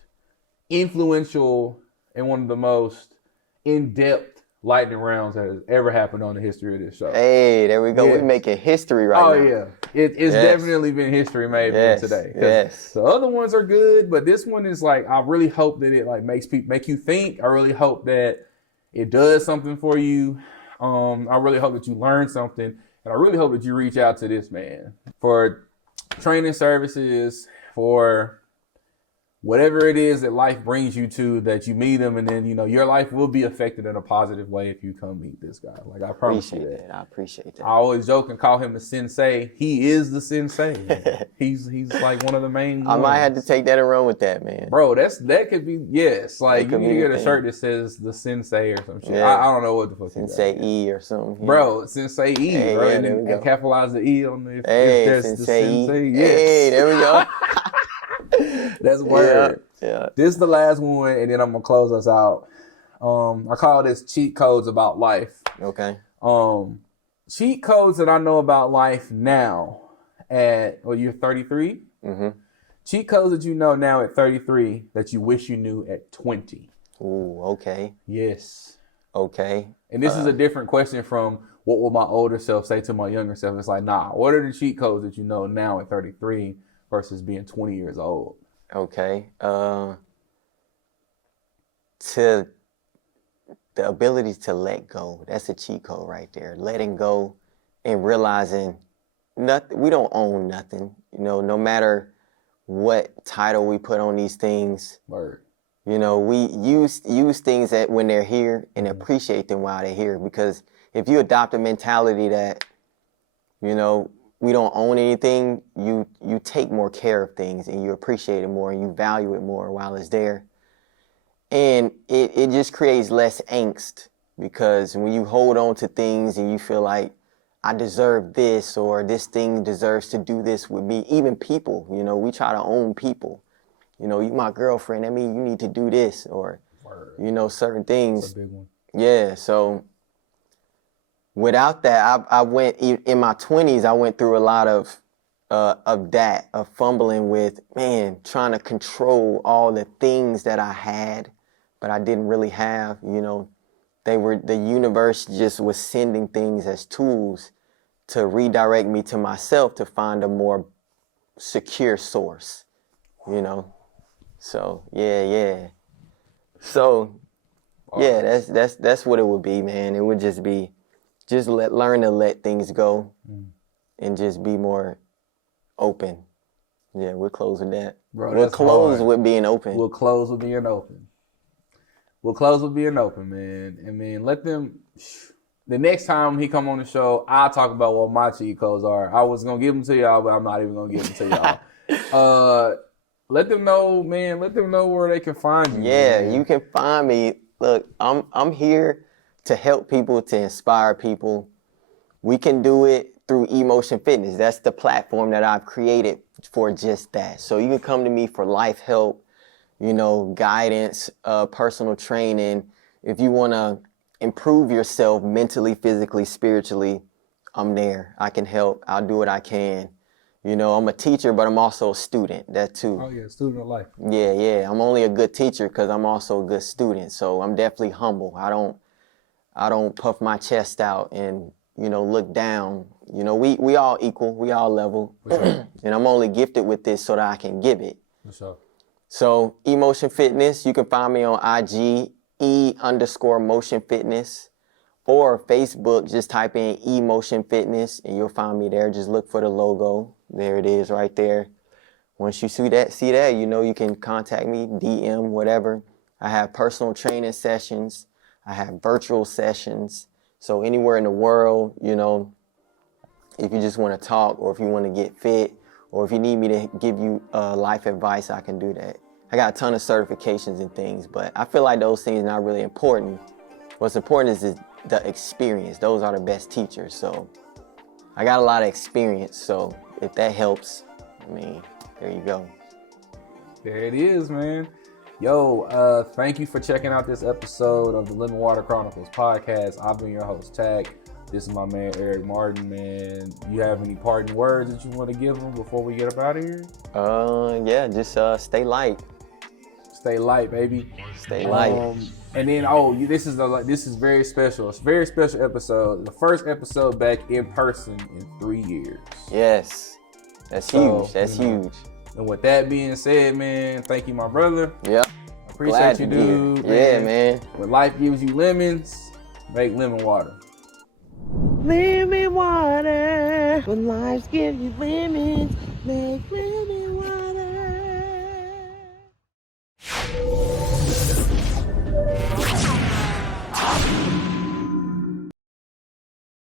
influential and one of the most in-depth lightning rounds that has ever happened on the history of this show. Hey, there we go. Yes. We're making history right now. Oh yeah, it's definitely been history made today. Yes. The other ones are good, but this one is like, I really hope that it like make you think. I really hope that it does something for you. I really hope that you learn something, and I really hope that you reach out to this man for training services, for whatever it is that life brings you to, that you meet him, and then, you know, your life will be affected in a positive way if you come meet this guy. Like, I promise you that. I appreciate that. I always joke and call him the Sensei. He is the Sensei. he's like one of the main I ones. might have to take that and run with that, man. Bro, that could be, yes. Like, you need to get a thing. shirt that says the Sensei or some shit. Yeah. I don't know what the fuck Sensei E or something. Yeah. Bro, Sensei E, Hey, bro. yeah, and there then we go. capitalize the E on the if there's Sensei the Sensei. E. Yes. Hey, there we go. That's word. Yeah. This is the last one, and then I'm gonna close us out. I call this cheat codes about life. Okay. Cheat codes that I know about life now you're 33? Mm-hmm. Cheat codes that you know now at 33 that you wish you knew at 20. Ooh, okay. Yes. Okay. And this is a different question from what will my older self say to my younger self. It's like, nah, what are the cheat codes that you know now at 33 versus being 20 years old? Okay. To the ability to let go. That's a cheat code right there. Letting go and realizing nothing. We don't own nothing. You know, no matter what title we put on these things. Word. You know, we use things that when they're here and appreciate them while they're here. Because if you adopt a mentality that, you know, we don't own anything, you take more care of things and you appreciate it more and you value it more while it's there. And it just creates less angst, because when you hold on to things and you feel like, I deserve this, or this thing deserves to do this with me, even people, you know, we try to own people. You know, you my girlfriend, that means you need to do this, or, you know, certain things. That's a big one. Yeah, so without that, I went, in my 20s, I went through a lot of fumbling with, man, trying to control all the things that I had, but I didn't really have. You know, the universe just was sending things as tools to redirect me to myself to find a more secure source, you know? So, yeah. So, yeah, that's what it would be, man. It would just be, learn to let things go and just be more open. Yeah, we'll close with that. Bro, we'll close with being open. We'll close with being open. We'll close with being open, man. I mean, let them... The next time he come on the show, I'll talk about what my cheat codes are. I was going to give them to y'all, but I'm not even going to give them to y'all. Let them know, man. Let them know where they can find you. Yeah, man. You can find me. Look, I'm here to help people, to inspire people. We can do it through Emotion Fitness. That's the platform that I've created for just that. So you can come to me for life help, you know, guidance, personal training. If you want to improve yourself mentally, physically, spiritually, I'm there. I can help. I'll do what I can. You know, I'm a teacher, but I'm also a student. That too. Oh yeah, student of life. Yeah. I'm only a good teacher because I'm also a good student. So I'm definitely humble. I don't puff my chest out and, you know, look down. You know, we all equal. We all level. Sure. And I'm only gifted with this so that I can give it. For sure. So Emotion Fitness, you can find me on IG, E_motion fitness, or Facebook. Just type in Emotion Fitness and you'll find me there. Just look for the logo. There it is right there. Once you see that, you know, you can contact me, DM, whatever. I have personal training sessions. I have virtual sessions. So anywhere in the world, you know, if you just want to talk, or if you want to get fit, or if you need me to give you life advice, I can do that. I got a ton of certifications and things, but I feel like those things are not really important. What's important is the experience. Those are the best teachers. So I got a lot of experience. So if that helps, I mean, there you go. There it is, man. Yo, thank you for checking out this episode of the Lemon Water Chronicles podcast. I've been your host, Tac. This is my man, Eric Martin, man. You have any parting words that you want to give them before we get up out of here? Yeah, just stay light. Stay light, baby. Stay light. And then, this is very special. It's a very special episode. The first episode back in person in 3 years. Yes, that's huge. That's huge. And with that being said, man, thank you, my brother. Yep. Appreciate you, dude. Yeah, man. When life gives you lemons, make lemon water. Lemon water. When life gives you lemons, make lemon water.